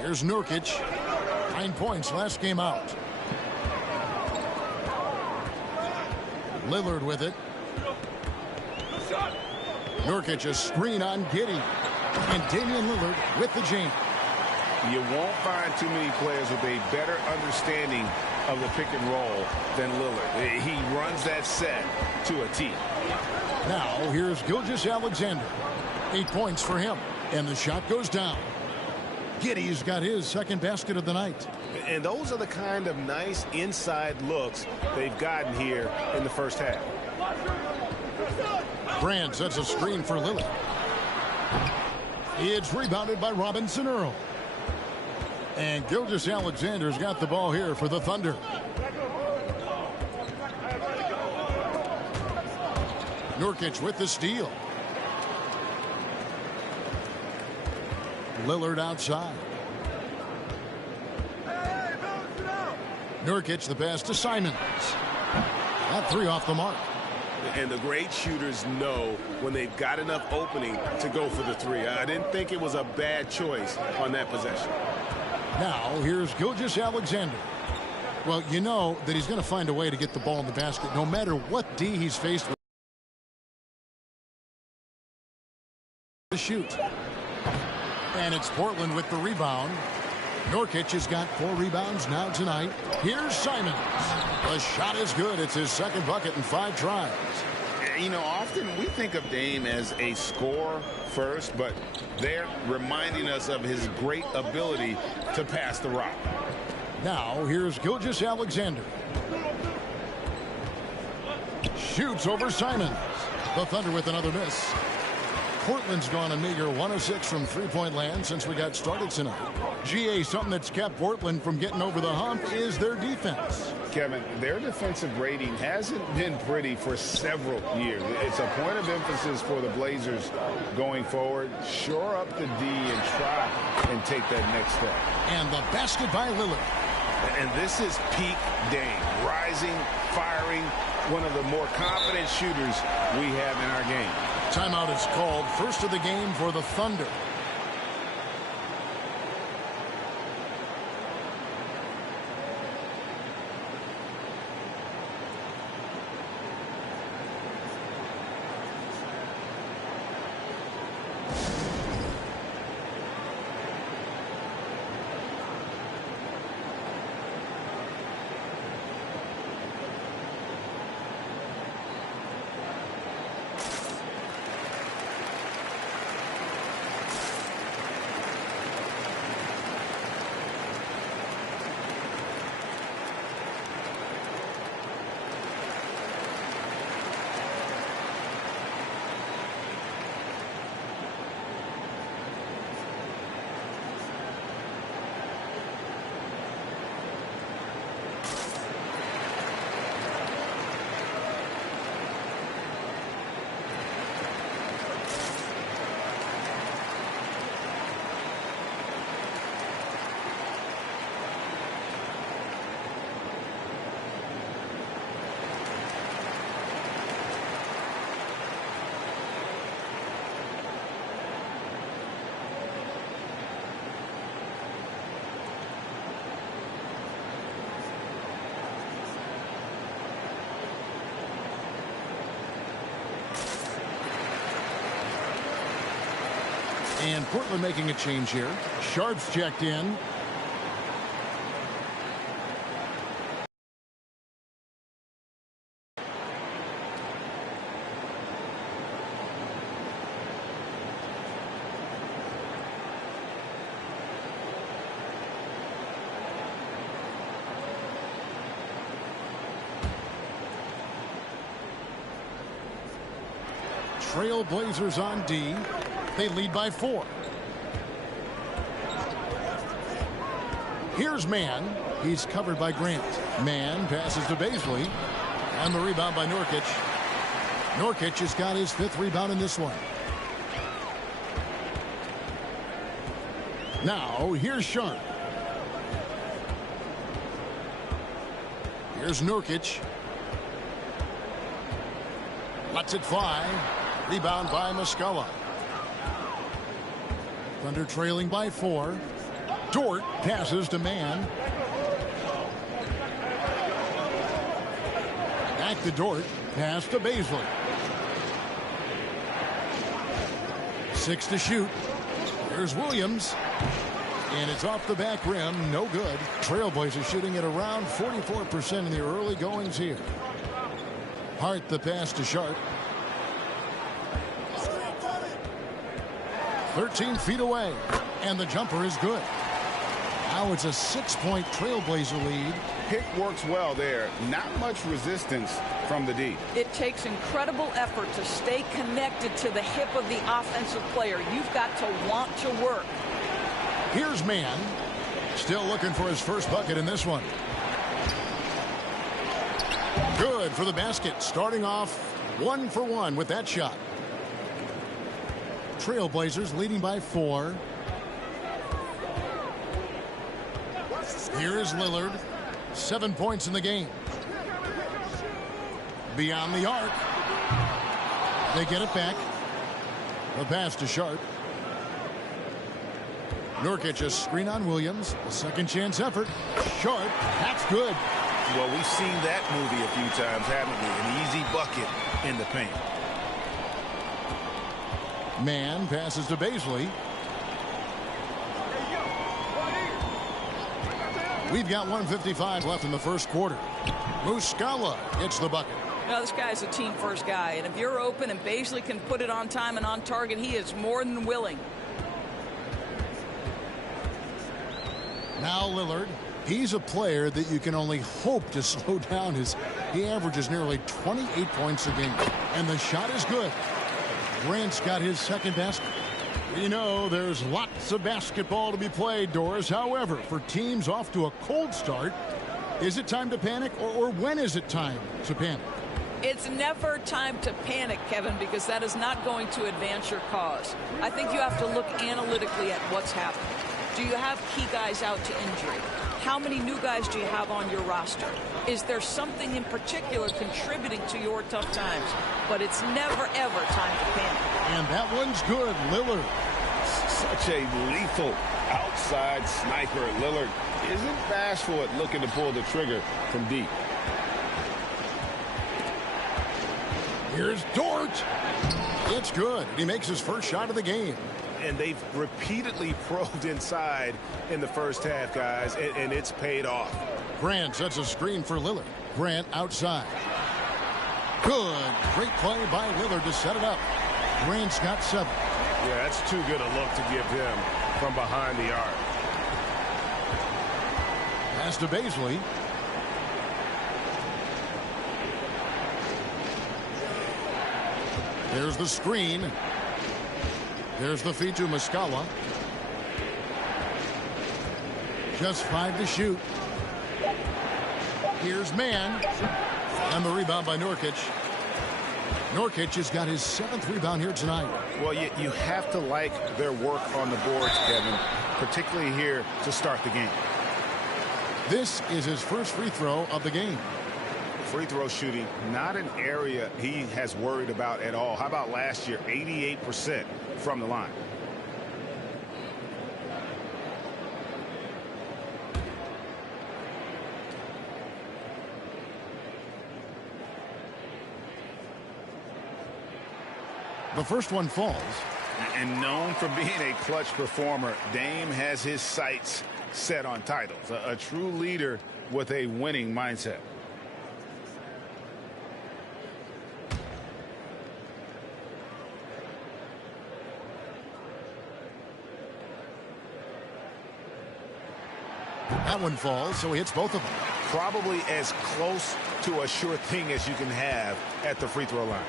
Here's Nurkic. 9 points last game out. Lillard with it. Nurkic a screen on Giddey. And Damian Lillard with the jam. You won't find too many players with a better understanding of the pick and roll than Lillard. He runs that set to a T. Now here's Gilgeous-Alexander. 8 points for him. And the shot goes down. Giddey's got his second basket of the night. And those are the kind of nice inside looks they've gotten here in the first half. Grant sets a screen for Lillard. It's rebounded by Robinson Earl. And Gilgeous-Alexander's got the ball here for the Thunder. Nurkic with the steal. Lillard outside. Nurkic the pass to Simons. That three off the mark. And the great shooters know when they've got enough opening to go for the three. I didn't think it was a bad choice on that possession. Now here's Gilgeous-Alexander. Well, you know that he's going to find a way to get the ball in the basket no matter what D he's faced with. To shoot. And it's Portland with the rebound. Nurkic has got 4 rebounds now tonight. Here's Simons. The shot is good. It's his second bucket in 5 tries. You know, often we think of Dame as a scorer first, but they're reminding us of his great ability to pass the rock. Now here's Gilgeous-Alexander. Shoots over Simons. The Thunder with another miss. Portland's gone a meager 1 of 6 from three-point land since we got started tonight. GA, something that's kept Portland from getting over the hump is their defense. Kevin, their defensive rating hasn't been pretty for several years. It's a point of emphasis for the Blazers going forward. Shore up the D and try and take that next step. And the basket by Lillard. And this is peak Dame. Rising, firing, one of the more confident shooters we have in our game. Timeout is called. First of the game for the Thunder. And Portland making a change here. Sharp's checked in. Trail Blazers on D. They lead by 4. Here's Mann. He's covered by Grant. Mann passes to Baisley. And the rebound by Nurkic. Nurkic has got his 5th rebound in this one. Now, here's Sharp. Here's Nurkic. Lets it fly. Rebound by Muscala. Thunder trailing by 4. Dort passes to Mann. Back to Dort. Pass to Baisley. 6 to shoot. Here's Williams. And it's off the back rim. No good. Trailblazers shooting at around 44% in the early goings here. Hart the pass to Sharp. 13 feet away. And the jumper is good. Now it's a 6-point Trailblazer lead. Pick works well there. Not much resistance from the D. It takes incredible effort to stay connected to the hip of the offensive player. You've got to want to work. Here's Mann. Still looking for his first bucket in this one. Good for the basket. Starting off 1 for 1 with that shot. Trailblazers leading by 4. Here is Lillard. 7 points in the game. Beyond the arc. They get it back. The pass to Sharp. Nurkic a screen on Williams. A second chance effort. Sharp. That's good. Well, we've seen that movie a few times, haven't we? An easy bucket in the paint. Mann passes to Baisley. We've got 1:55 left in the first quarter. Muscala hits the bucket. Now, this guy's a team-first guy, and if you're open and Baisley can put it on time and on target, he is more than willing. Now Lillard. He's a player that you can only hope to slow down. He averages nearly 28 points a game, and the shot is good. Grant's got his second basket. We know there's lots of basketball to be played, Doris. However, for teams off to a cold start, is it time to panic, or when is it time to panic? It's never time to panic, Kevin, because that is not going to advance your cause. I think you have to look analytically at what's happening. Do you have key guys out to injury? How many new guys do you have on your roster? Is there something in particular contributing to your tough times? But it's never, ever time to panic. And that one's good. Lillard. Such a lethal outside sniper. Lillard isn't bashful at looking to pull the trigger from deep. Here's Dort. It's good. He makes his first shot of the game. And they've repeatedly probed inside in the first half, guys, and it's paid off. Grant sets a screen for Lillard. Grant outside. Good. Great play by Lillard to set it up. Grant's got 7. Yeah, that's too good a look to give him from behind the arc. Pass to Baisley. There's the screen. There's the feed to Muscala. Just 5 to shoot. Here's Mann. And the rebound by Nurkic. Nurkic has got his 7th rebound here tonight. Well, you have to like their work on the boards, Kevin, particularly here to start the game. This is his first free throw of the game. Free throw shooting, not an area he has worried about at all. How about last year, 88% from the line. The first one falls. And known for being a clutch performer, Dame has his sights set on titles. A true leader with a winning mindset. That one falls, so he hits both of them. Probably as close to a sure thing as you can have at the free throw line.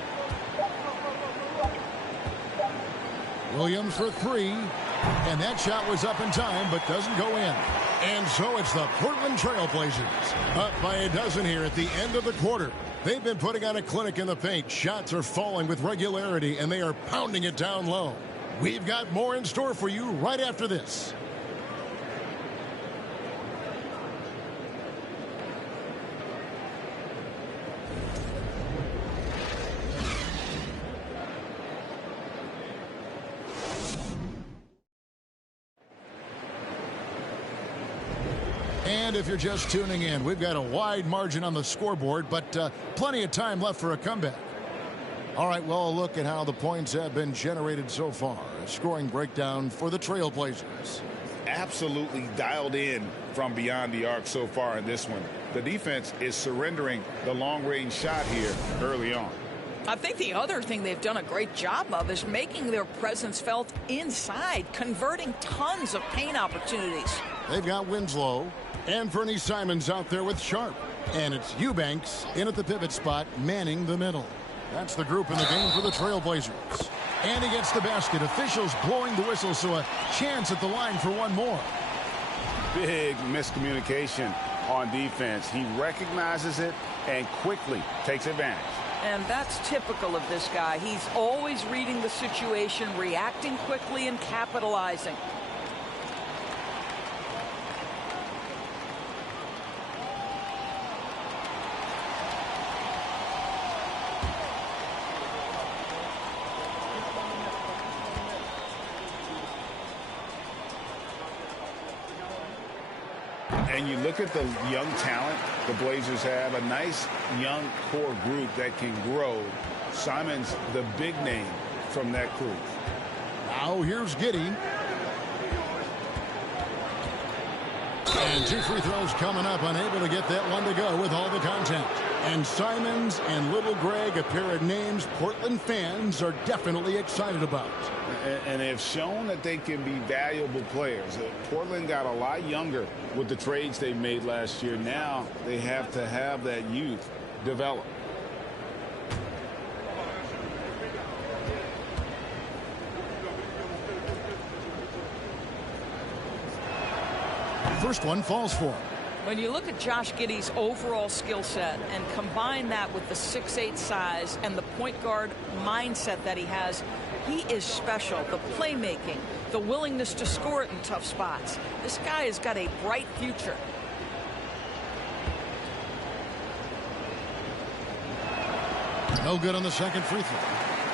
Williams for 3. And that shot was up in time, but doesn't go in. And so it's the Portland Trail Blazers. Up by a dozen here at the end of the quarter. They've been putting on a clinic in the paint. Shots are falling with regularity, and they are pounding it down low. We've got more in store for you right after this. And if you're just tuning in, we've got a wide margin on the scoreboard, but plenty of time left for a comeback. All right, well, a look at how the points have been generated so far. A scoring breakdown for the Trailblazers. Absolutely dialed in from beyond the arc so far in this one. The defense is surrendering the long-range shot here early on. I think the other thing they've done a great job of is making their presence felt inside, converting tons of paint opportunities. They've got Winslow and Fernie Simons out there with Sharp. And it's Eubanks in at the pivot spot, manning the middle. That's the group in the game for the Trailblazers. And he gets the basket. Officials blowing the whistle, so a chance at the line for one more. Big miscommunication on defense. He recognizes it and quickly takes advantage. And that's typical of this guy. He's always reading the situation, reacting quickly, and capitalizing. And you look at the young talent the Blazers have, a nice young core group that can grow. Simon's the big name from that crew. Now here's Giddey. And 2 free throws coming up, unable to get that one to go with all the contact. And Simons and Little Greg, a pair of names Portland fans are definitely excited about. And they've shown that they can be valuable players. Portland got a lot younger with the trades they made last year. Now they have to have that youth develop. First one falls for him. When you look at Josh Giddey's overall skill set and combine that with the 6'8" size and the point guard mindset that he has, he is special. The playmaking, the willingness to score it in tough spots. This guy has got a bright future. No good on the second free throw.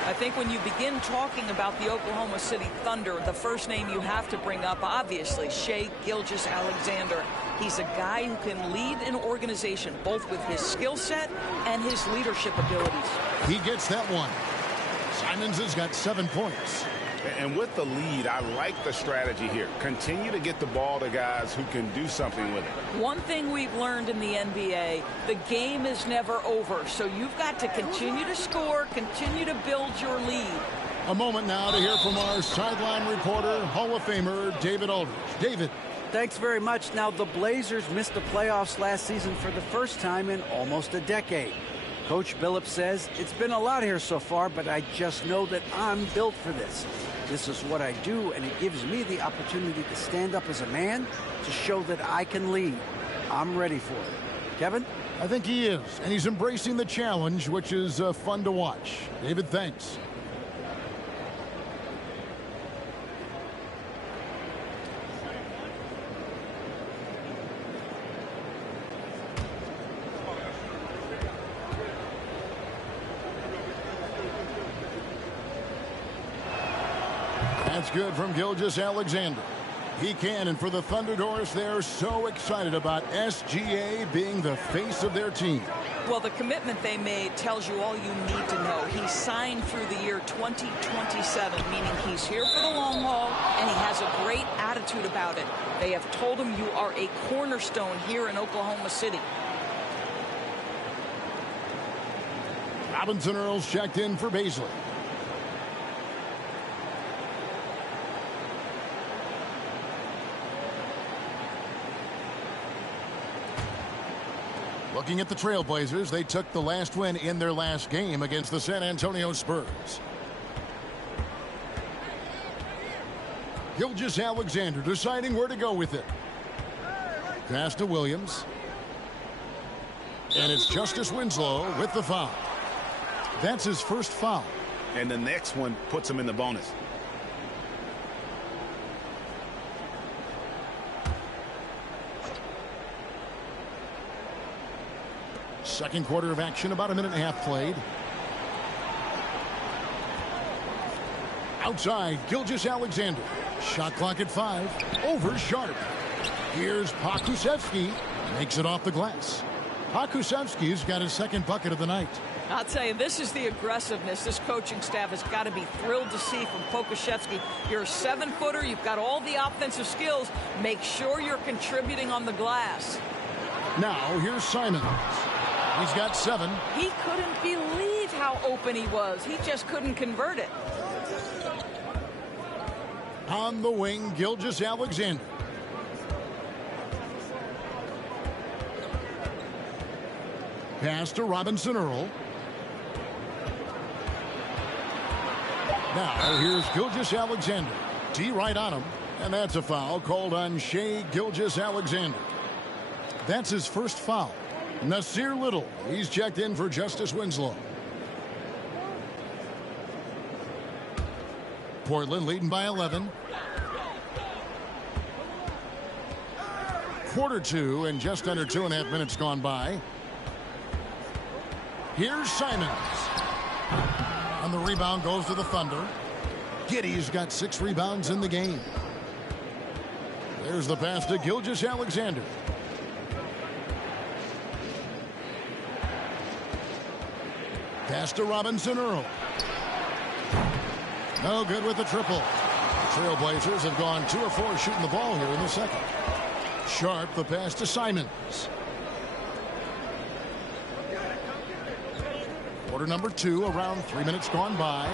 I think when you begin talking about the Oklahoma City Thunder, the first name you have to bring up, obviously, Shai Gilgeous-Alexander. He's a guy who can lead an organization, both with his skill set and his leadership abilities. He gets that one. Simons has got 7 points. And with the lead, I like the strategy here. Continue to get the ball to guys who can do something with it. One thing we've learned in the NBA, the game is never over. So you've got to continue to score, continue to build your lead. A moment now to hear from our sideline reporter, Hall of Famer David Aldridge. David. Thanks very much. Now, the Blazers missed the playoffs last season for the first time in almost a decade. Coach Billups says, it's been a lot here so far, but I just know that I'm built for this. This is what I do, and it gives me the opportunity to stand up as a man to show that I can lead. I'm ready for it. Kevin? I think he is, and he's embracing the challenge, which is fun to watch. David, thanks. That's good from Gilgeous-Alexander. He can, and for the Thunderbirds, they're so excited about SGA being the face of their team. Well, the commitment they made tells you all you need to know. He signed through the year 2027, meaning he's here for the long haul, and he has a great attitude about it. They have told him you are a cornerstone here in Oklahoma City. Robinson Earls checked in for Baisley. Looking at the Trailblazers, they took the last win in their last game against the San Antonio Spurs. Gilgeous-Alexander deciding where to go with it. Pass to Williams. And it's Justice Winslow with the foul. That's his first foul. And the next one puts him in the bonus. Second quarter of action, about a minute and a half played. Outside, Gilgeous-Alexander. Shot clock at 5. Over Sharp. Here's Pokusevski. Makes it off the glass. Pokusevski's got his second bucket of the night. I'll tell you, this is the aggressiveness this coaching staff has got to be thrilled to see from Pokusevski. You're a 7-footer. You've got all the offensive skills. Make sure you're contributing on the glass. Now, here's Simons. He's got 7. He couldn't believe how open he was. He just couldn't convert it. On the wing, Gilgeous-Alexander. Pass to Robinson Earl. Now here's Gilgeous-Alexander. D right on him. And that's a foul called on Shai Gilgeous-Alexander. That's his first foul. Nasir Little. He's checked in for Justice Winslow. Portland leading by 11. Quarter 2 and just under 2.5 minutes gone by. Here's Simons. And the rebound goes to the Thunder. Giddey's got 6 rebounds in the game. There's the pass to Gilgeous-Alexander. Pass to Robinson Earl. No good with the triple. Trailblazers have gone 2 of 4 shooting the ball here in the second. Sharp, the pass to Simons. Quarter number 2, around 3 minutes gone by.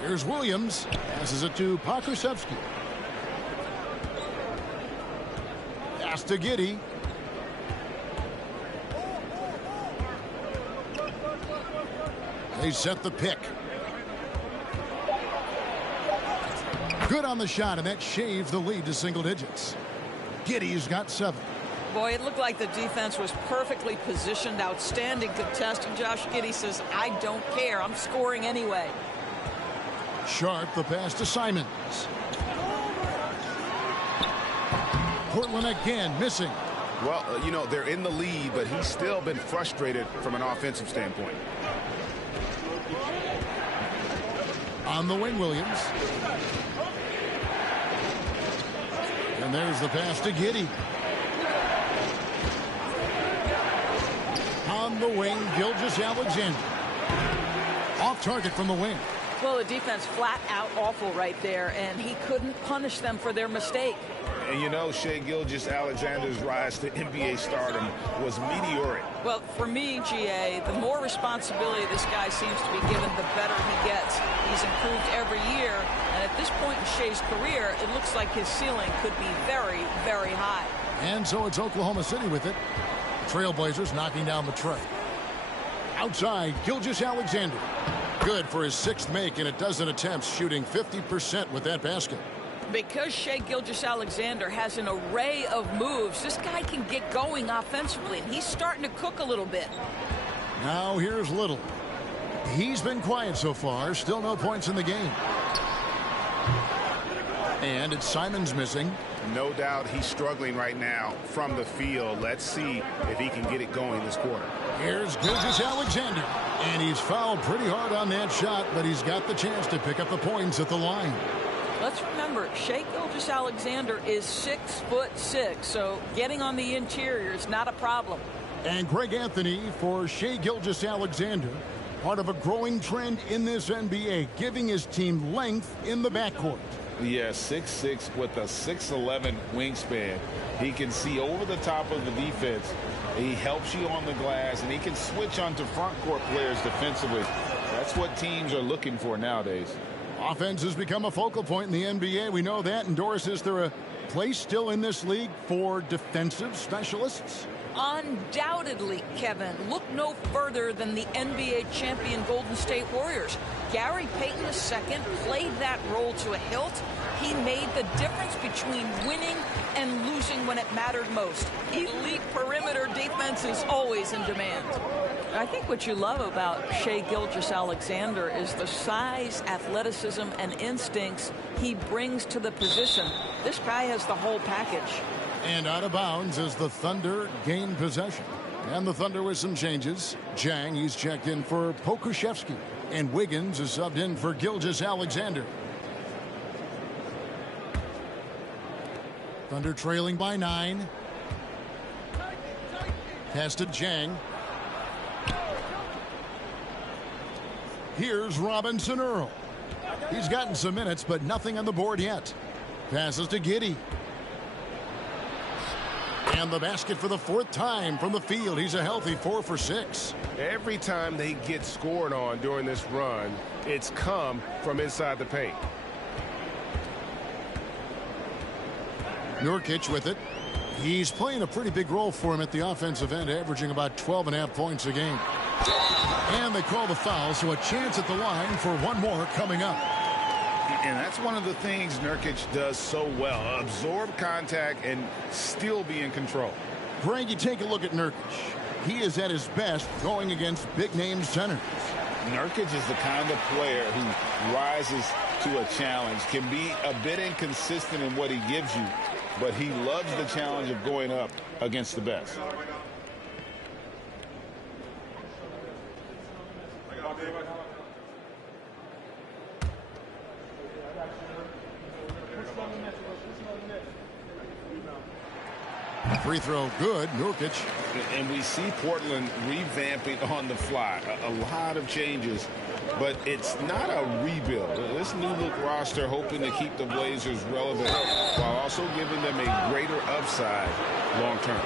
Here's Williams. Passes it to Pokusevski. Pass to Giddey. They set the pick. Good on the shot, and that shaves the lead to single digits. Giddey's got 7. Boy, it looked like the defense was perfectly positioned. Outstanding contest. And Josh Giddey says, I don't care. I'm scoring anyway. Sharp, the pass to Simons. Portland again missing. Well, you know, they're in the lead, but he's still been frustrated from an offensive standpoint. On the wing, Williams. And there's the pass to Giddey. On the wing, Gilgeous-Alexander. Off target from the wing. Well, the defense flat out awful right there, and he couldn't punish them for their mistake. And you know, Shai Gilgeous-Alexander's rise to NBA stardom was meteoric. Well, for me, GA, the more responsibility this guy seems to be given, the better he gets. He's improved every year, and at this point in Shai's career, it looks like his ceiling could be very, very high. And so it's Oklahoma City with it. Trailblazers knocking down the tray. Outside, Gilgeous-Alexander. Good for his 6th make in a dozen attempts, shooting 50% with that basket. Because Shai Gilgeous-Alexander has an array of moves, this guy can get going offensively, and he's starting to cook a little bit. Now here's Little. He's been quiet so far, still no points in the game. And it's Simons missing. No doubt he's struggling right now from the field. Let's see if he can get it going this quarter. Here's Gilgeous-Alexander. And he's fouled pretty hard on that shot, but he's got the chance to pick up the points at the line. Let's remember, Shai Gilgeous-Alexander is 6'6", so getting on the interior is not a problem. And Greg Anthony for Shai Gilgeous-Alexander, part of a growing trend in this NBA, giving his team length in the backcourt. Yeah, 6'6" with a 6'11" wingspan. He can see over the top of the defense. He helps you on the glass, and he can switch onto front court players defensively. That's what teams are looking for nowadays. Offense has become a focal point in the NBA. We know that. And Doris, is there a place still in this league for defensive specialists? Undoubtedly, Kevin. Look no further than the NBA champion Golden State Warriors. Gary Payton II played that role to a hilt. He made the difference between winning and losing when it mattered most. Elite perimeter defense is always in demand. I think what you love about Shai Gilgeous-Alexander is the size, athleticism, and instincts he brings to the position. This guy has the whole package. And out of bounds as the Thunder gain possession. And the Thunder with some changes. Jang, he's checked in for Pokusevski. And Wiggins is subbed in for Gilgeous-Alexander. Thunder trailing by 9. Pass to Jang. Here's Robinson Earl. He's gotten some minutes, but nothing on the board yet. Passes to Giddey. And the basket for the 4th time from the field. He's a healthy 4 for 6. Every time they get scored on during this run, it's come from inside the paint. Nurkic with it. He's playing a pretty big role for him at the offensive end, averaging about 12.5 points a game. And they call the foul, so a chance at the line for one more coming up. And that's one of the things Nurkic does so well. Absorb contact and still be in control. Greg, you take a look at Nurkic. He is at his best going against big-name centers. Nurkic is the kind of player who rises to a challenge, can be a bit inconsistent in what he gives you, but he loves the challenge of going up against the best. Free throw good. Nurkic. And we see Portland revamping on the fly. A lot of changes, but it's not a rebuild. This new look roster hoping to keep the Blazers relevant while also giving them a greater upside long term.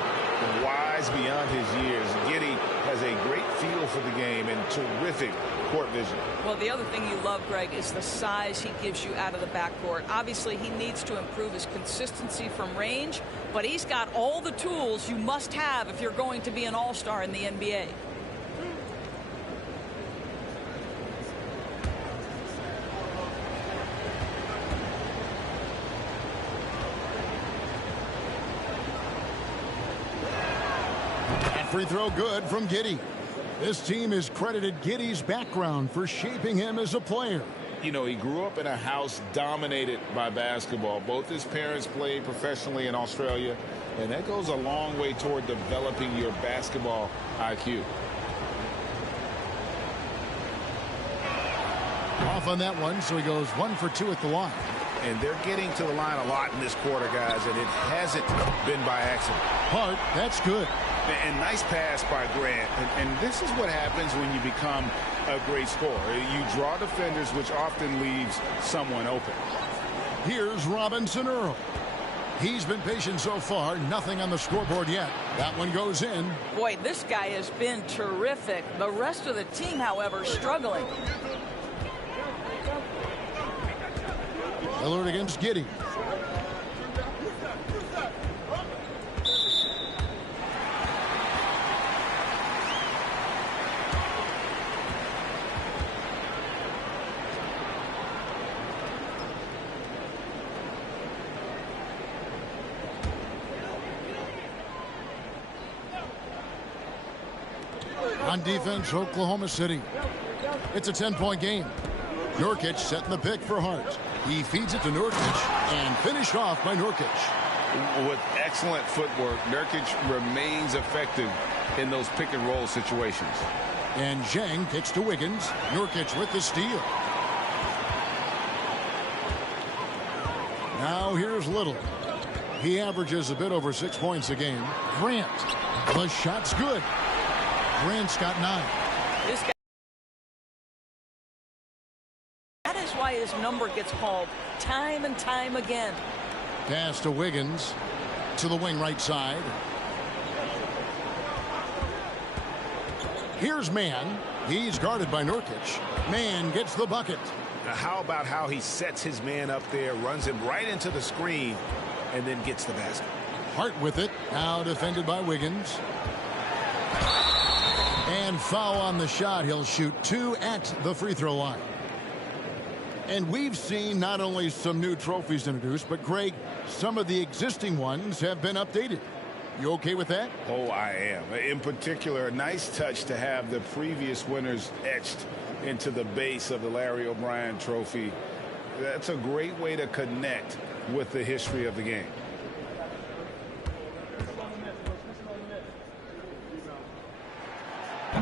Wise beyond his years, Giddey has a great feel for the game and terrific court vision. Well, the other thing you love, Greg, is the size he gives you out of the backcourt. Obviously, he needs to improve his consistency from range, but he's got all the tools you must have if you're going to be an all-star in the NBA. Free throw good from Giddey. This team has credited Giddey's background for shaping him as a player. You know, he grew up in a house dominated by basketball. Both his parents played professionally in Australia, and that goes a long way toward developing your basketball IQ. Off on that one, so he goes 1 for 2 at the line. And they're getting to the line a lot in this quarter, guys, and it hasn't been by accident. Hart, that's good. And nice pass by Grant. And this is what happens when you become a great scorer. You draw defenders, which often leaves someone open. Here's Robinson Earl. He's been patient so far. Nothing on the scoreboard yet. That one goes in. Boy, this guy has been terrific. The rest of the team, however, struggling. Lillard against Giddey. On defense, Oklahoma City. It's a 10-point game. Nurkic setting the pick for Hart. He feeds it to Nurkic and finished off by Nurkic. With excellent footwork, Nurkic remains effective in those pick and roll situations. And Zhang kicks to Wiggins. Nurkic with the steal. Now here's Little. He averages a bit over 6 points a game. Grant. The shot's good. Grant's got 9. This guy. That is why his number gets called time and time again. Pass to Wiggins. To the wing right side. Here's Mann. He's guarded by Nurkic. Mann gets the bucket. Now how about how he sets his man up there, runs him right into the screen, and then gets the basket. Hart with it. Now defended by Wiggins. And foul on the shot. He'll shoot 2 at the free throw line. And we've seen not only some new trophies introduced, but Greg, some of the existing ones have been updated. You okay with that? Oh, I am. In particular, a nice touch to have the previous winners etched into the base of the Larry O'Brien trophy. That's a great way to connect with the history of the game.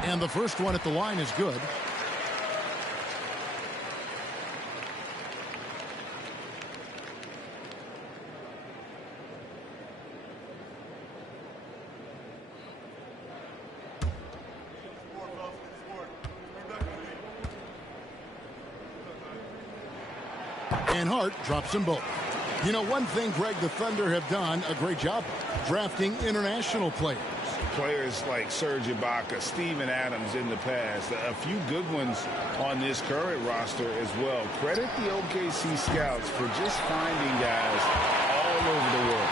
And the first one at the line is good. And Hart drops them both. You know, one thing, Greg, the Thunder have done a great job drafting international players. Players like Serge Ibaka, Steven Adams in the past, a few good ones on this current roster as well. Credit the OKC scouts for just finding guys all over the world.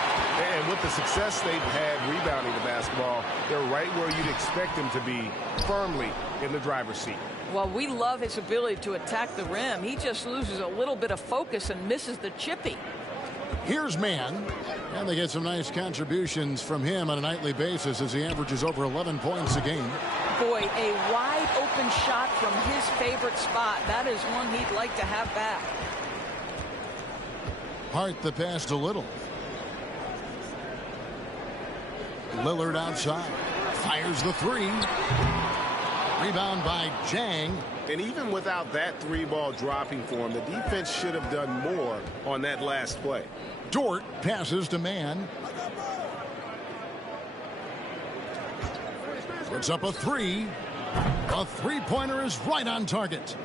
And with the success they've had rebounding the basketball, they're right where you'd expect them to be, firmly in the driver's seat. Well, we love his ability to attack the rim. He just loses a little bit of focus and misses the chippy. Here's Mann, and they get some nice contributions from him on a nightly basis as he averages over 11 points a game. Boy, a wide open shot from his favorite spot. That is one he'd like to have back. Hart the pass to Little. Lillard outside. Fires the three. Rebound by Jang. And even without that three-ball dropping for him, the defense should have done more on that last play. Dort passes to Mann. Puts up a three. A three-pointer is right on target.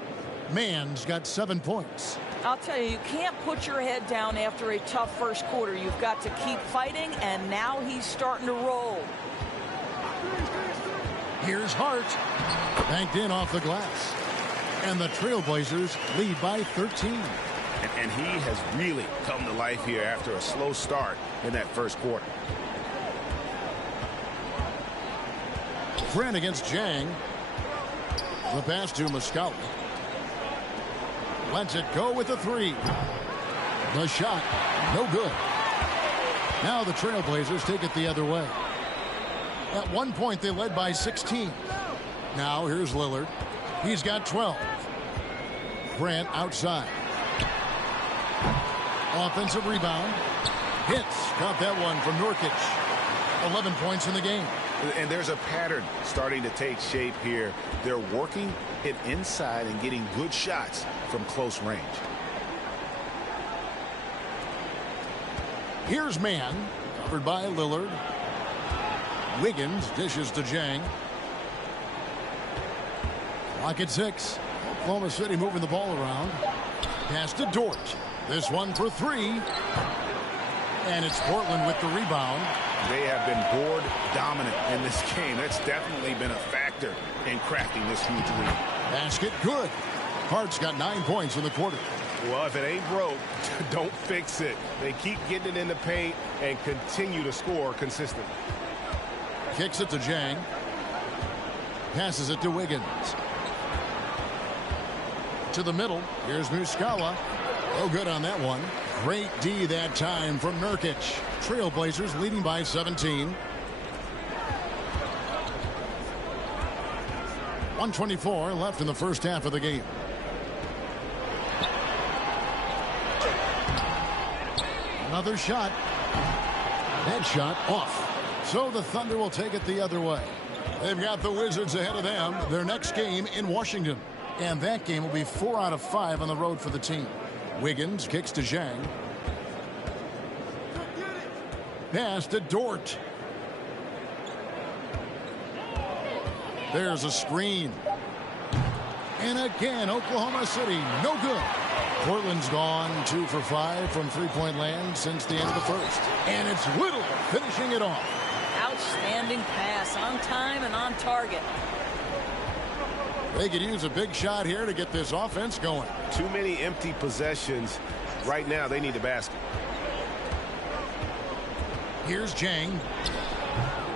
Mann's got 7 points. I'll tell you, you can't put your head down after a tough first quarter. You've got to keep fighting, and now he's starting to roll. Here's Hart. Banked in off the glass. And the Trailblazers lead by 13. And he has really come to life here after a slow start in that first quarter. Grant against Jang. The pass to Muscala. Lets it go with the three. The shot, no good. Now the Trailblazers take it the other way. At one point, they led by 16. Now here's Lillard. He's got 12. Grant outside. Offensive rebound. Hits. Got that one from Nurkic. 11 points in the game. And there's a pattern starting to take shape here. They're working it inside and getting good shots from close range. Here's Mann. Covered by Lillard. Wiggins dishes to Jang. Clock at 6. Oklahoma City moving the ball around. Pass to Dort. This one for three. And it's Portland with the rebound. They have been board dominant in this game. That's definitely been a factor in crafting this huge lead. Basket good. Hart's got 9 points in the quarter. Well, if it ain't broke, don't fix it. They keep getting it in the paint and continue to score consistently. Kicks it to Jang. Passes it to Wiggins. To the middle. Here's Muscala. Oh, good on that one. Great D that time from Nurkic. Trailblazers leading by 17. 1:24 left in the first half of the game. Another shot. That shot off. So the Thunder will take it the other way. They've got the Wizards ahead of them. Their next game in Washington. And that game will be 4 out of 5 on the road for the team. Wiggins kicks to Zhang. Pass to Dort. There's a screen. And again, Oklahoma City, no good. Portland's gone 2 for 5 from three-point land since the end of the first. And it's Little finishing it off. Outstanding pass, on time and on target. They could use a big shot here to get this offense going. Too many empty possessions. Right now, they need a basket. Here's Jang.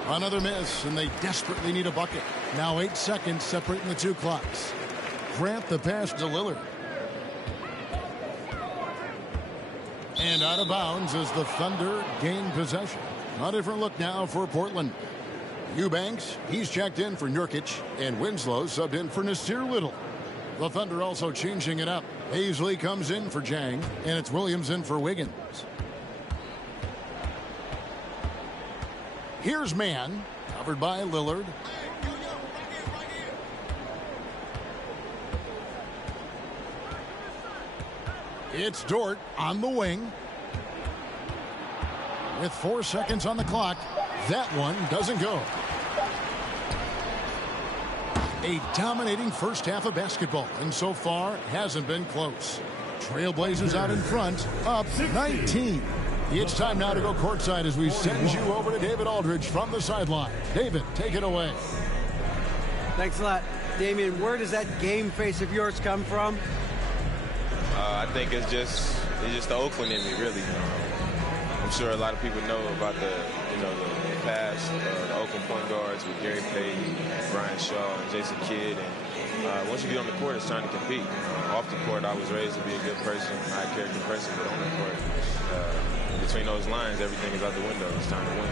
Another miss, and they desperately need a bucket. Now 8 seconds separating the two clocks. Grant the pass to Lillard. And out of bounds as the Thunder gain possession. A different look now for Portland. Eubanks, he's checked in for Nurkic, and Winslow subbed in for Nasir Little. The Thunder also changing it up. Hazley comes in for Jang, and it's Williams in for Wiggins. Here's Mann, covered by Lillard. It's Dort on the wing. With 4 seconds on the clock, that one doesn't go. A dominating first half of basketball, and so far hasn't been close. Trailblazers out in front, up 19. It's time now to go courtside as we send you over to David Aldridge from the sideline. David, take it away. Thanks a lot. Damian, where does that game face of yours come from? I think it's just the Oakland in me, really. I'm sure a lot of people know about the past, the Oakland point guards with Gary Payton, Brian Shaw, and Jason Kidd. And once you get on the court, it's time to compete. Off the court, I was raised to be a good person, high character person, but on the court, between those lines, everything is out the window. It's time to win.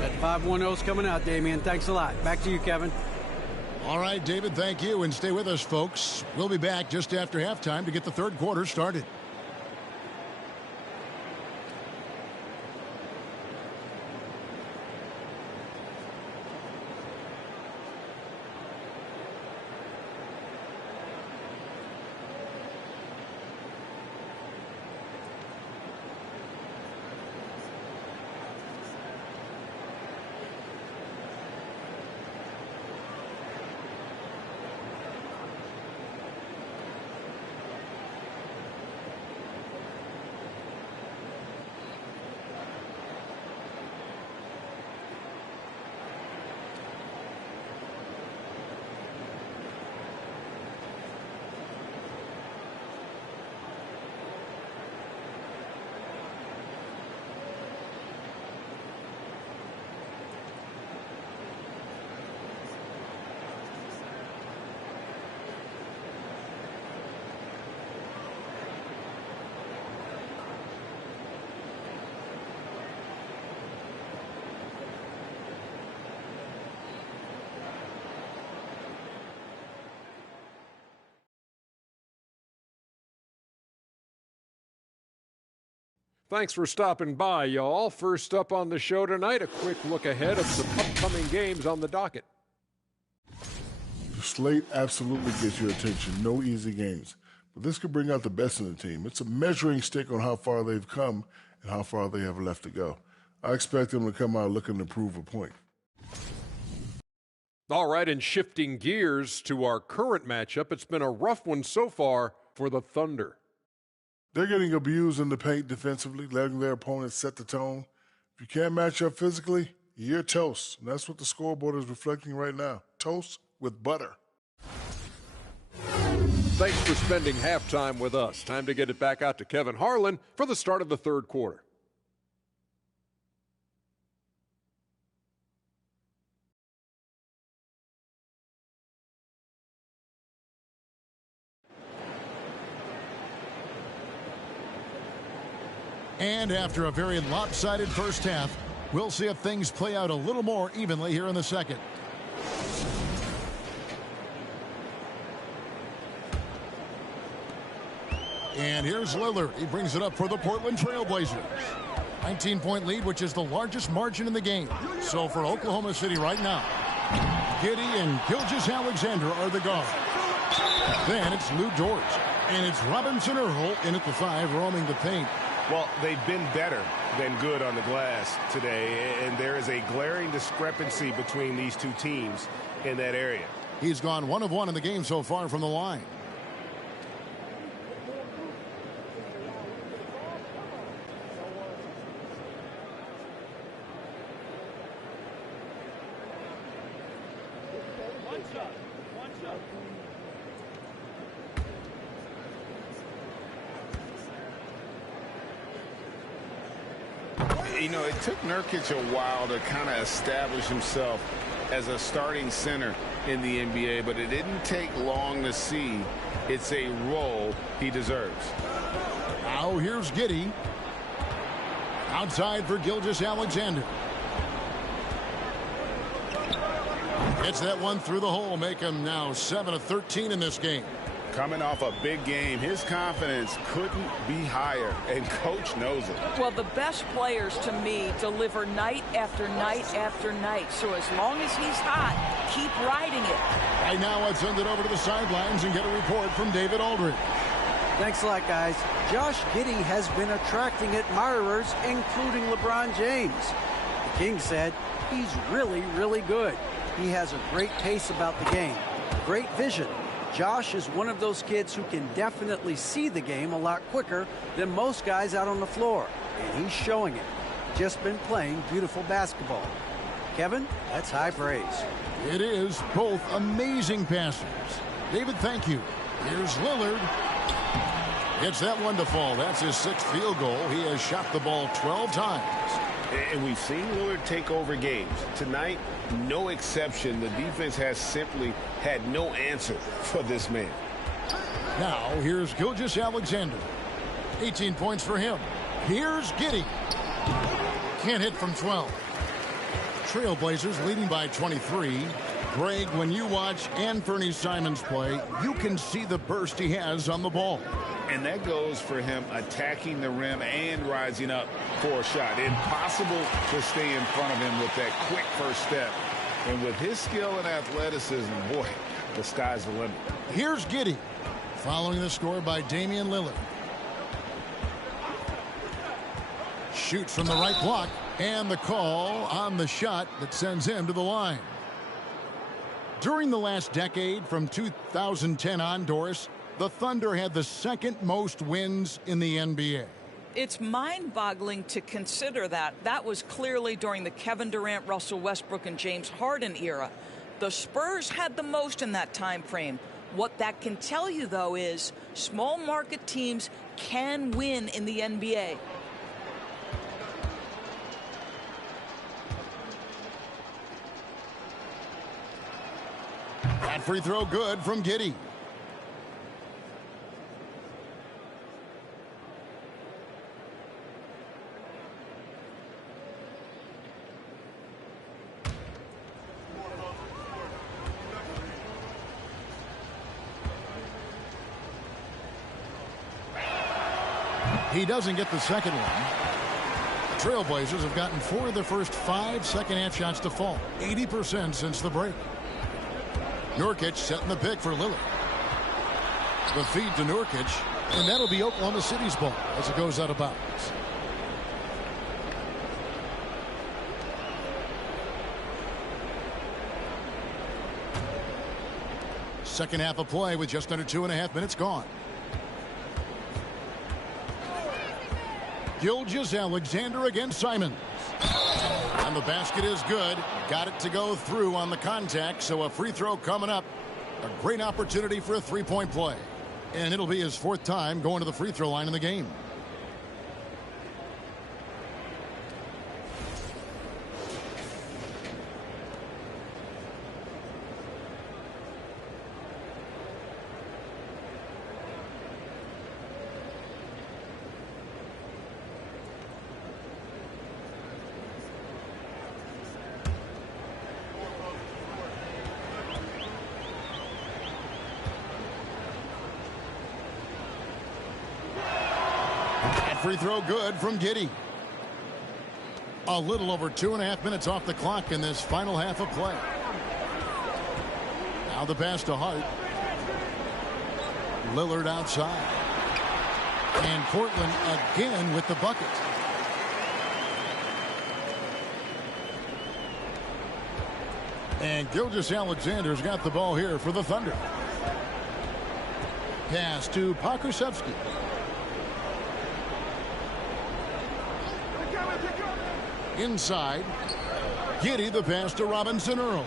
That 5-1-0 is coming out, Damian. Thanks a lot. Back to you, Kevin. All right, David, thank you. And stay with us, folks. We'll be back just after halftime to get the third quarter started. Thanks for stopping by, y'all. First up on the show tonight, a quick look ahead of some upcoming games on the docket. The slate absolutely gets your attention. No easy games. But this could bring out the best in the team. It's a measuring stick on how far they've come and how far they have left to go. I expect them to come out looking to prove a point. All right, and shifting gears to our current matchup, it's been a rough one so far for the Thunder. They're getting abused in the paint defensively, letting their opponents set the tone. If you can't match up physically, you're toast. And that's what the scoreboard is reflecting right now. Toast with butter. Thanks for spending halftime with us. Time to get it back out to Kevin Harlan for the start of the third quarter. And after a very lopsided first half, we'll see if things play out a little more evenly here in the second. And here's Lillard. He brings it up for the Portland Trailblazers. 19-point lead, which is the largest margin in the game. So for Oklahoma City right now, Giddey and Gilgeous-Alexander are the guards. Then it's Lou Dort. And it's Robinson Earl in at the 5, roaming the paint. Well, they've been better than good on the glass today, and there is a glaring discrepancy between these two teams in that area. He's gone 1 of 1 in the game so far from the line. You know, it took Nurkic a while to kind of establish himself as a starting center in the NBA, but it didn't take long to see it's a role he deserves. Now here's Giddey. Outside for Gilgeous-Alexander. Gets that one through the hole, make him now 7 of 13 in this game. Coming off a big game, his confidence couldn't be higher, and coach knows it. Well, the best players to me deliver night after night after night. So as long as he's hot, keep riding it. Right now, let's send it over to the sidelines and get a report from David Aldridge. Thanks a lot, guys. Josh Giddey has been attracting admirers, including LeBron James. The King said he's really, really good. He has a great pace about the game, great vision, Josh is one of those kids who can definitely see the game a lot quicker than most guys out on the floor, and he's showing it. Just been playing beautiful basketball. Kevin, that's high praise. It is. Both amazing passers. David, thank you. Here's Lillard. Gets that one to fall. That's his 6th field goal. He has shot the ball 12 times. And we've seen Lillard take over games. Tonight, no exception. The defense has simply had no answer for this man. Now, here's Gilgeous-Alexander. 18 points for him. Here's Giddey. Can't hit from 12. Trailblazers leading by 23. Greg, when you watch Anthony Simons play, you can see the burst he has on the ball. And that goes for him attacking the rim and rising up for a shot. Impossible to stay in front of him with that quick first step. And with his skill and athleticism, boy, the sky's the limit. Here's Giddey, following the score by Damian Lillard. Shoots from the right block, and the call on the shot that sends him to the line. During the last decade, from 2010 on, Doris, the Thunder had the second most wins in the NBA. It's mind-boggling to consider that. That was clearly during the Kevin Durant, Russell Westbrook, and James Harden era. The Spurs had the most in that time frame. What that can tell you, though, is small market teams can win in the NBA. That free throw good from Giddey. He doesn't get the second one. Trailblazers have gotten 4 of the first 5 second-half shots to fall. 80% since the break. Nurkic setting the pick for Lillard. The feed to Nurkic, and that'll be Oklahoma City's ball as it goes out of bounds. Second half of play with just under 2.5 minutes gone. Gilgeous-Alexander against Simons. And the basket is good. Got it to go through on the contact, so a free throw coming up. A great opportunity for a three-point play. And it'll be his 4th time going to the free throw line in the game. Free throw good from Giddey. A little over 2.5 minutes off the clock in this final half of play. Now the pass to Hart. Lillard outside. And Portland again with the bucket. And Gilgeous-Alexander's got the ball here for the Thunder. Pass to Pokusevski. Inside. Giddey the pass to Robinson Earl.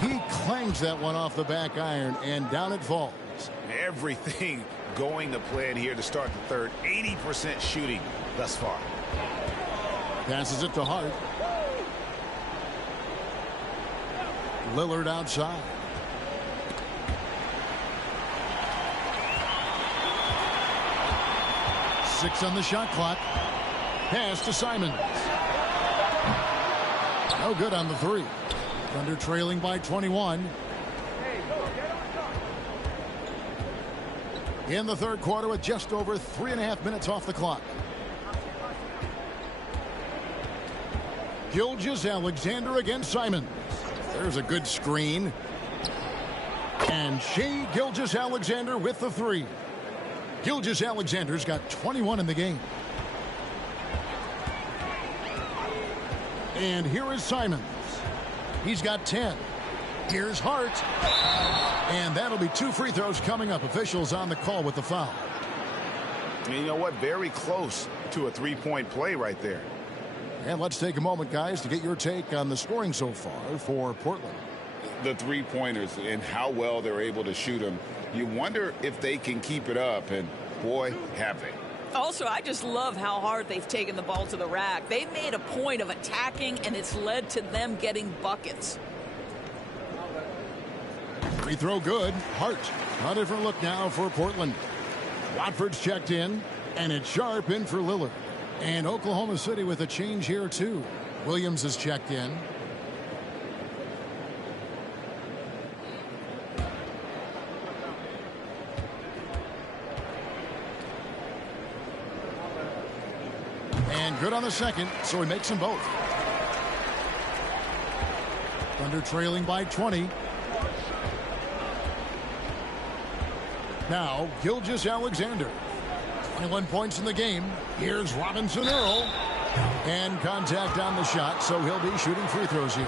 He clangs that one off the back iron, and down it falls. Everything going to plan here to start the third. 80% shooting thus far. Passes it to Hart. Lillard outside. Six on the shot clock. Pass to Simons. No good on the three. Thunder trailing by 21. In the third quarter with just over 3.5 minutes off the clock. Gilgeous-Alexander against Simons. There's a good screen. And Shai Gilgeous-Alexander with the three. Gilgeous-Alexander's got 21 in the game. And here is Simons. He's got 10. Here's Hart. And that'll be 2 free throws coming up. Officials on the call with the foul. And you know what? Very close to a three-point play right there. And let's take a moment, guys, to get your take on the scoring so far for Portland. The three-pointers and how well they're able to shoot them. You wonder if they can keep it up, and boy, have they. Also, I just love how hard they've taken the ball to the rack. They've made a point of attacking, and it's led to them getting buckets. Free throw good. Hart. A different look now for Portland. Watford's checked in, and it's Sharp in for Lillard. And Oklahoma City with a change here, too. Williams is checked in. And good on the second, so he makes them both. Thunder trailing by 20. Now, Gilgeous-Alexander. 21 points in the game. Here's Robinson Earl. And contact on the shot, so he'll be shooting free throws here.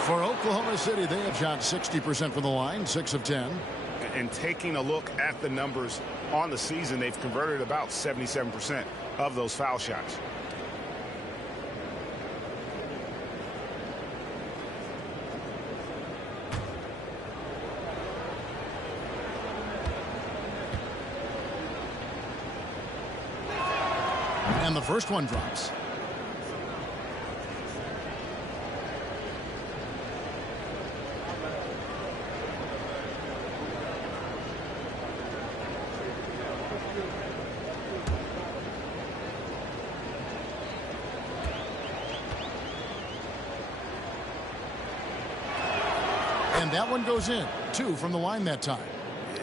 For Oklahoma City, they have shot 60% from the line, 6 of 10. And taking a look at the numbers on the season, they've converted about 77% of those foul shots. And the first one drops. And that one goes in. 2 from the line that time.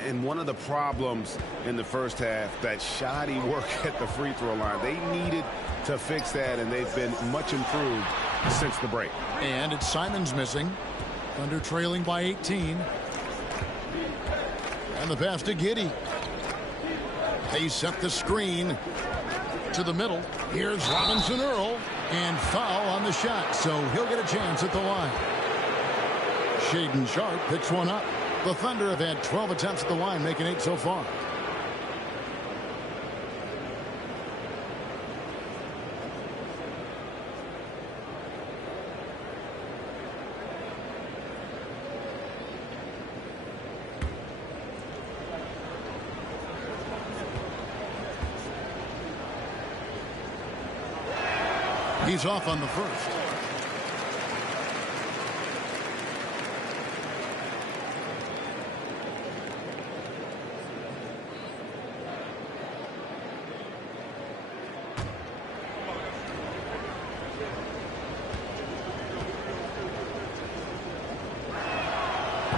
And one of the problems in the first half, that shoddy work at the free throw line. They needed to fix that, and they've been much improved since the break. And it's Simons missing. Thunder trailing by 18. And the pass to Giddey. They set the screen to the middle. Here's Robinson Earl. And foul on the shot, so he'll get a chance at the line. Shaedon Sharp picks one up. The Thunder have had 12 attempts at the line, making 8 so far. He's off on the first.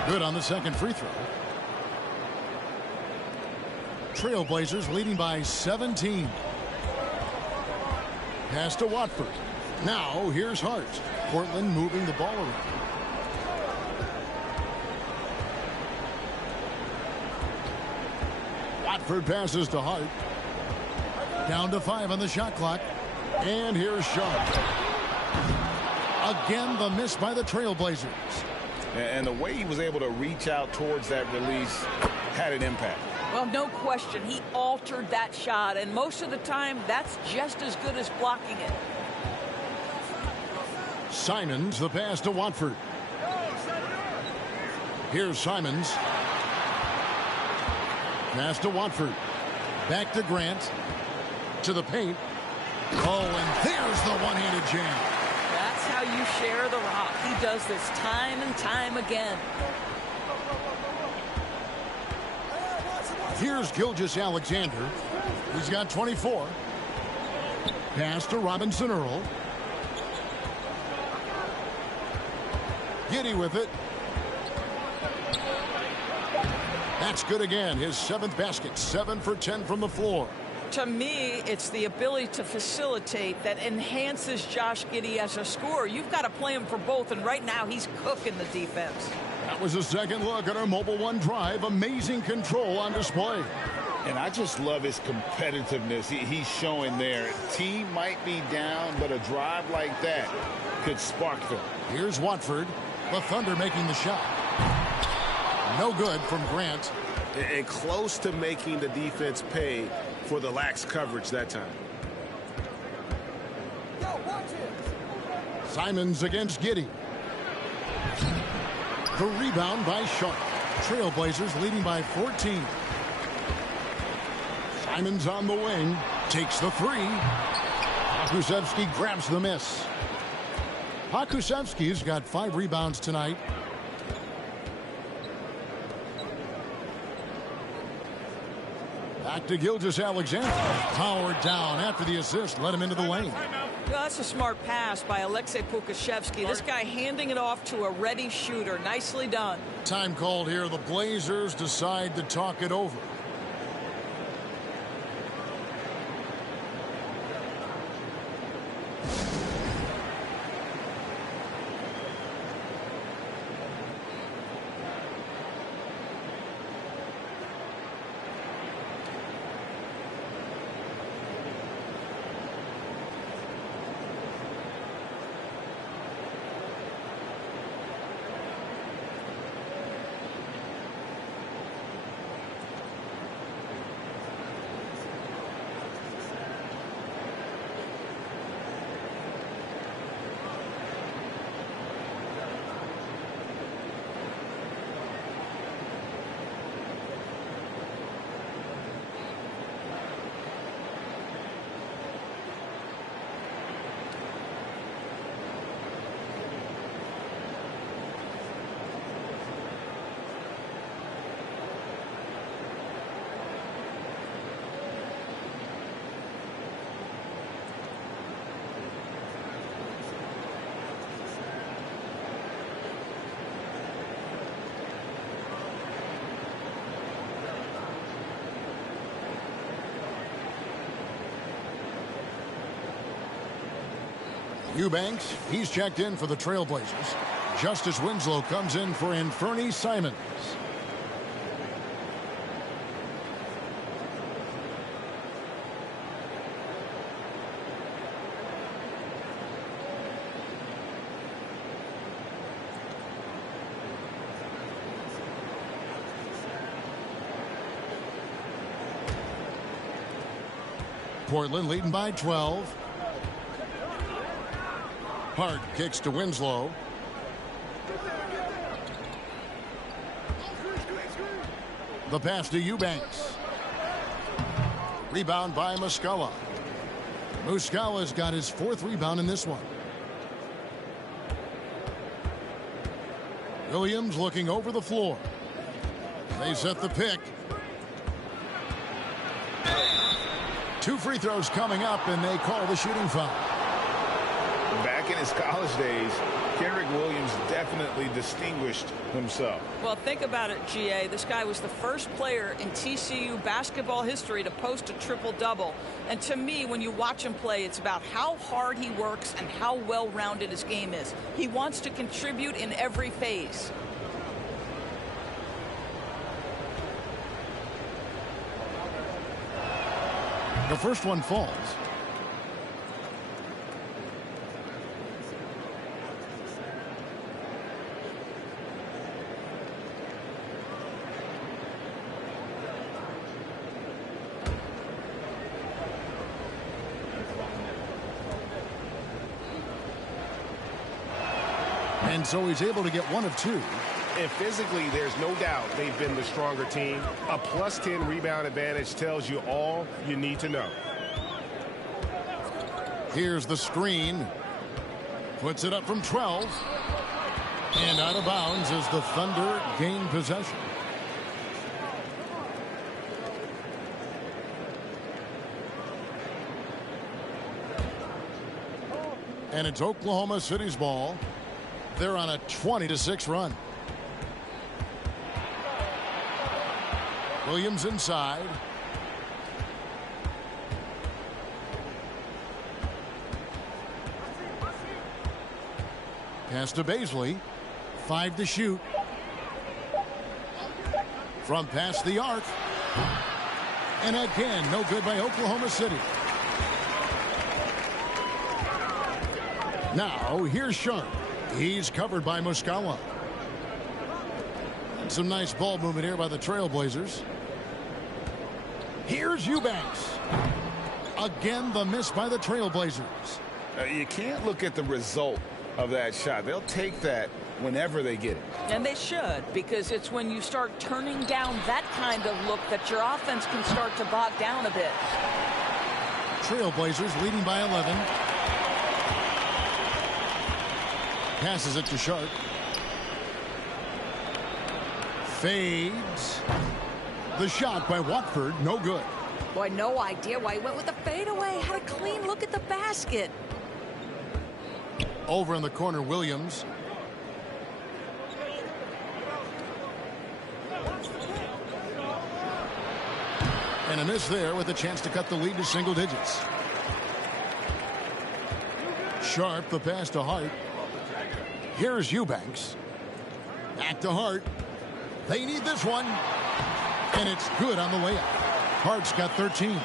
Good on the second free throw. Trailblazers leading by 17. Pass to Watford. Now here's Hart. Portland moving the ball around. Watford passes to Hart. Down to 5 on the shot clock. And here's Sharp. Again, the miss by the Trailblazers. And the way he was able to reach out towards that release had an impact. Well, no question. He altered that shot, and most of the time, that's just as good as blocking it. Simons, the pass to Watford. Here's Simons. Pass to Watford. Back to Grant. To the paint. Oh, and there's the one-handed jam. That's how you share the rock. He does this time and time again. Here's Gilgeous-Alexander. He's got 24. Pass to Robinson Earl. Giddey with it. That's good again. His 7th basket. 7 for 10 from the floor. To me, it's the ability to facilitate that enhances Josh Giddey as a scorer. You've got to play him for both, and right now he's cooking the defense. That was a second look at our Mobile One drive. Amazing control on display. And I just love his competitiveness he's showing there. Team might be down, but a drive like that could spark them. Here's Watford. The Thunder making the shot. No good from Grant. And close to making the defense pay for the lax coverage that time. Simons against Giddey. The rebound by Sharp. Trailblazers leading by 14. Simons on the wing. Takes the three. Pokusevski grabs the miss. Pokusevski's got 5 rebounds tonight. Back to Gilgeous-Alexander. Powered down after the assist. Let him into the lane. Well, that's a smart pass by Alexei Pokusevski. This guy handing it off to a ready shooter. Nicely done. Time called here. The Blazers decide to talk it over. Eubanks, he's checked in for the Trailblazers. Justice Winslow comes in for Anfernee Simons. Portland leading by 12. Hart kicks to Winslow. The pass to Eubanks. Rebound by Muscala. Muscala's got his 4th rebound in this one. Williams looking over the floor. They set the pick. 2 free throws coming up, and they call the shooting foul. Back in his college days, Kenrick Williams definitely distinguished himself. Well, think about it, GA. This guy was the first player in TCU basketball history to post a triple-double. And to me, when you watch him play, it's about how hard he works and how well-rounded his game is. He wants to contribute in every phase. The first one falls. And so he's able to get 1 of 2. And physically, there's no doubt they've been the stronger team. A +10 rebound advantage tells you all you need to know. Here's the screen. Puts it up from 12. And out of bounds as the Thunder gain possession. And it's Oklahoma City's ball. They're on a 20-6 run. Williams inside. Pass to Baisley. 5 to shoot. From past the arc. And again, no good by Oklahoma City. Now, here's Sharp. He's covered by Muscala. And some nice ball movement here by the Trailblazers. Here's Eubanks. Again, the miss by the Trailblazers. You can't look at the result of that shot. They'll take that whenever they get it. And they should, because it's when you start turning down that kind of look that your offense can start to bog down a bit. Trailblazers leading by 11. Passes it to Sharp. Fades. The shot by Watford, no good. Boy, no idea why he went with the fadeaway. Had a clean look at the basket. Over in the corner, Williams. And a miss there with a chance to cut the lead to single digits. Sharp, the pass to Hart. Here's Eubanks. Back to Hart. They need this one. And it's good on the way up. Hart's got 13.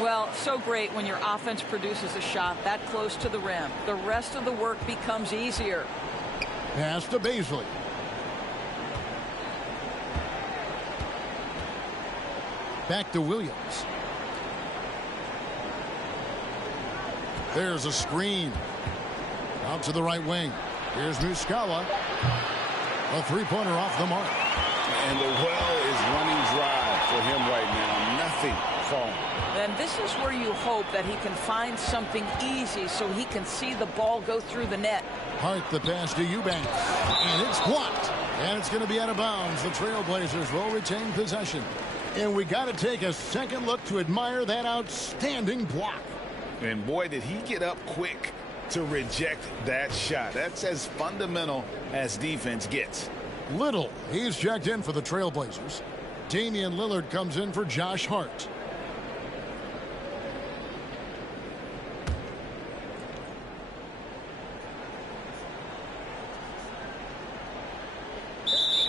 Well, so great when your offense produces a shot that close to the rim. The rest of the work becomes easier. Pass to Baisley. Back to Williams. There's a screen. Out to the right wing. Here's Muscala. A three-pointer off the mark. And the well is running dry for him right now. Nothing falling. And this is where you hope that he can find something easy so he can see the ball go through the net. Hart, the pass to Eubanks. And it's blocked. And it's going to be out of bounds. The Trailblazers will retain possession. And we got to take a second look to admire that outstanding block. And boy, did he get up quick to reject that shot. That's as fundamental as defense gets. Little, he's checked in for the Trailblazers. Damian Lillard comes in for Josh Hart.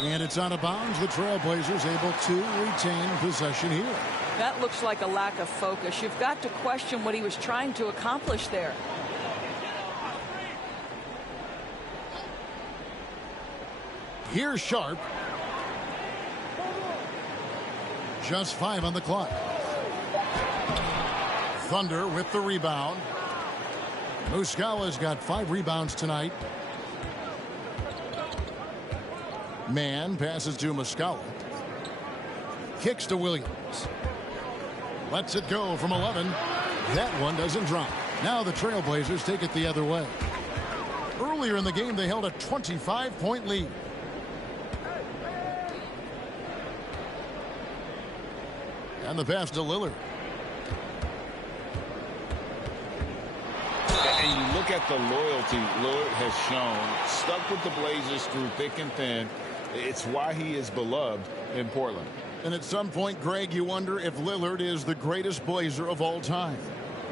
And it's out of bounds. The Trailblazers able to retain possession here. That looks like a lack of focus. You've got to question what he was trying to accomplish there. Here's Sharp. Just 5 on the clock. Thunder with the rebound. Muscala's got 5 rebounds tonight. Man passes to Muscala. Kicks to Williams. Lets it go from 11. That one doesn't drop. Now the Trailblazers take it the other way. Earlier in the game, they held a 25-point lead. And the pass to Lillard. And you look at the loyalty Lillard has shown, stuck with the Blazers through thick and thin. It's why he is beloved in Portland. And at some point, Greg, you wonder if Lillard is the greatest Blazer of all time.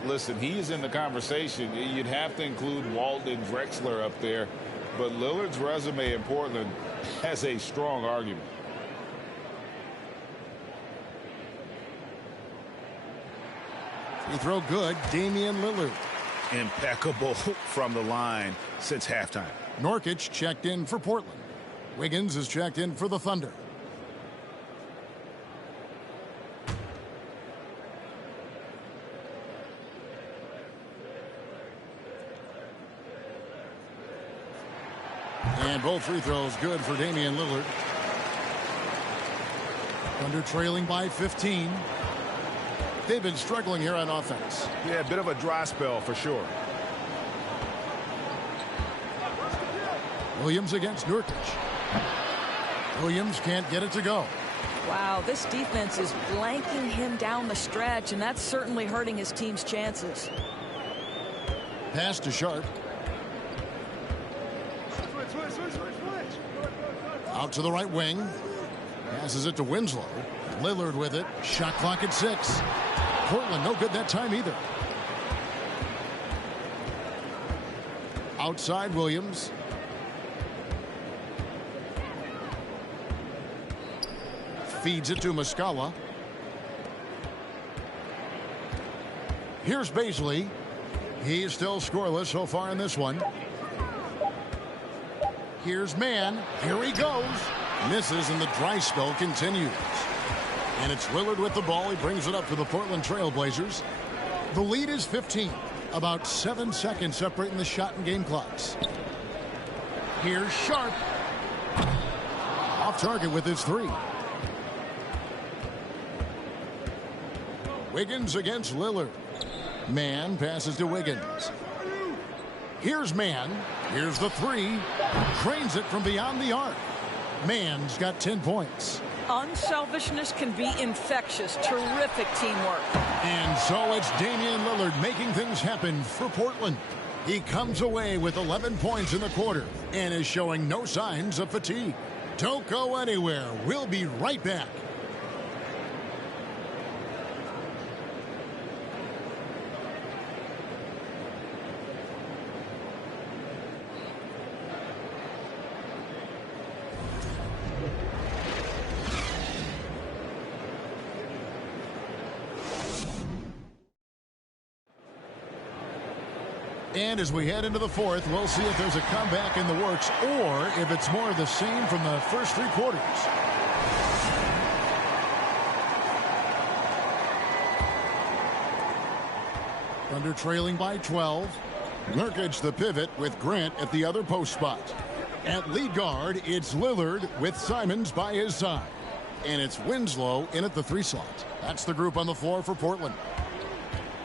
Listen, he is in the conversation. You'd have to include Walton and Drexler up there. But Lillard's resume in Portland has a strong argument. Free throw good. Damian Lillard. Impeccable from the line since halftime. Nurkic checked in for Portland. Wiggins is checked in for the Thunder. And both free throws good for Damian Lillard. Thunder trailing by 15. They've been struggling here on offense. Yeah, a bit of a dry spell for sure. Williams against Nurkic. Williams can't get it to go. Wow, this defense is blanking him down the stretch, and that's certainly hurting his team's chances. Pass to Sharp. Out to the right wing. Passes it to Winslow. Lillard with it. Shot clock at 6. Portland no good that time either. Outside Williams. Feeds it to Muscala. Here's Baisley. He's still scoreless so far in this one. Here's Mann. Here he goes. Misses, and the dry spell continues. And it's Lillard with the ball. He brings it up for the Portland Trail Blazers. The lead is 15. About 7 seconds separating the shot and game clocks. Here's Sharp. Off target with his three. Wiggins against Lillard. Mann passes to Wiggins. Here's Mann. Here's the three. Trains it from beyond the arc. Mann's got 10 points. Unselfishness can be infectious. Terrific teamwork. And so it's Damian Lillard making things happen for Portland. He comes away with 11 points in the quarter and is showing no signs of fatigue. Don't go anywhere. We'll be right back. And as we head into the fourth, we'll see if there's a comeback in the works or if it's more of the same from the first three quarters. Thunder trailing by 12. Nurkic the pivot with Grant at the other post spot. At lead guard, it's Lillard with Simons by his side. And it's Winslow in at the 3 slot. That's the group on the floor for Portland.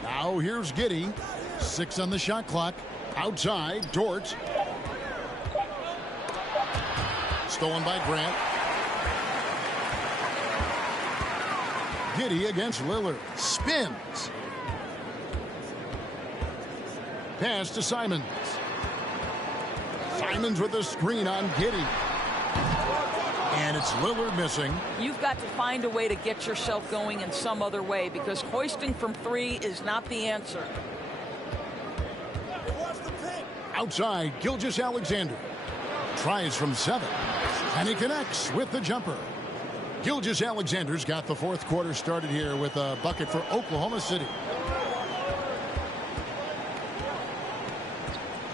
Now here's Giddey. 6 on the shot clock. Outside, Dort. Stolen by Grant. Giddey against Lillard. Spins. Pass to Simons. Simons with a screen on Giddey. And it's Lillard missing. You've got to find a way to get yourself going in some other way because hoisting from 3 is not the answer. Outside, Gilgeous-Alexander. Tries from 7. And he connects with the jumper. Gilgeous-Alexander's got the fourth quarter started here with a bucket for Oklahoma City.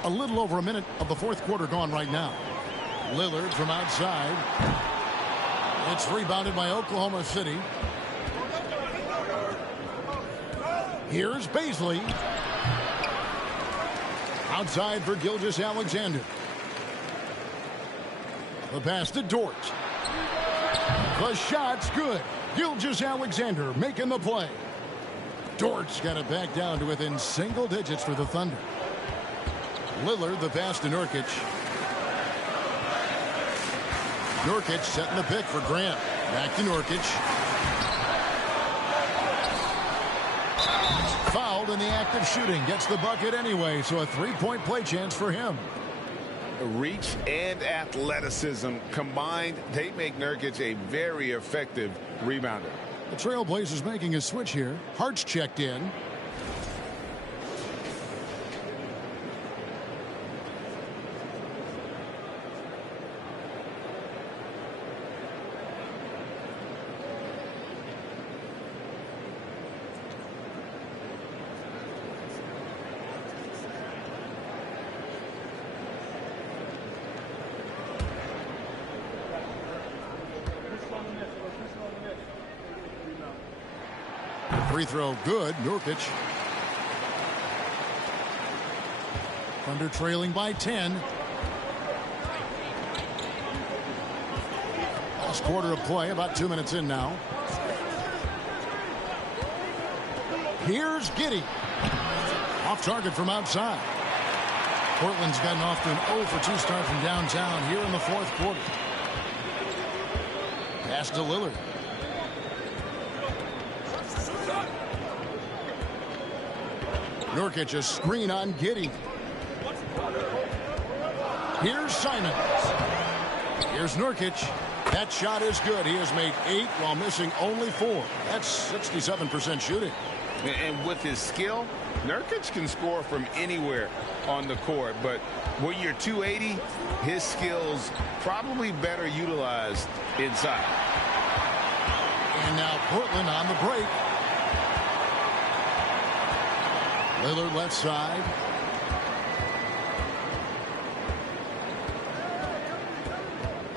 A little over a minute of the fourth quarter gone right now. Lillard from outside. It's rebounded by Oklahoma City. Here's Baisley. Outside for Gilgeous-Alexander. The pass to Dort. The shot's good. Gilgeous-Alexander making the play. Dort's got it back down to within single digits for the Thunder. Lillard the pass to Nurkic. Nurkic setting the pick for Grant. Back to Nurkic. Fouled in the act of shooting. Gets the bucket anyway, so a 3-point play chance for him. Reach and athleticism combined, they make Nurkic a very effective rebounder. The Trailblazers making a switch here. Hart's checked in. Free throw good. Nurkic. Thunder trailing by 10. Last quarter of play, about 2 minutes in now. Here's Giddey. Off target from outside. Portland's gotten off to an 0 for 2 start from downtown here in the fourth quarter. Pass to Lillard. Nurkic a screen on Giddey. Here's Simons. Here's Nurkic. That shot is good. He has made 8 while missing only 4. That's 67% shooting. And with his skill, Nurkic can score from anywhere on the court. But when you're 280, his skills probably better utilized inside. And now Portland on the break. Lillard left side.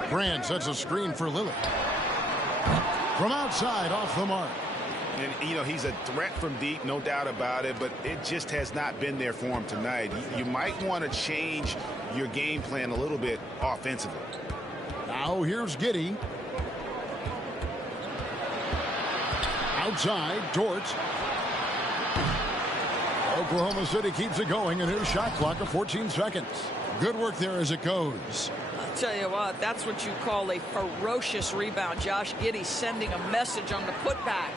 Grant sets a screen for Lillard. From outside, off the mark. And, you know, he's a threat from deep, no doubt about it, but it just has not been there for him tonight. You might want to change your game plan a little bit offensively. Now here's Giddey. Outside, Dort. Oklahoma City keeps it going, and here's shot clock of 14 seconds. Good work there as it goes. I'll tell you what, that's what you call a ferocious rebound. Josh Giddey sending a message on the putback.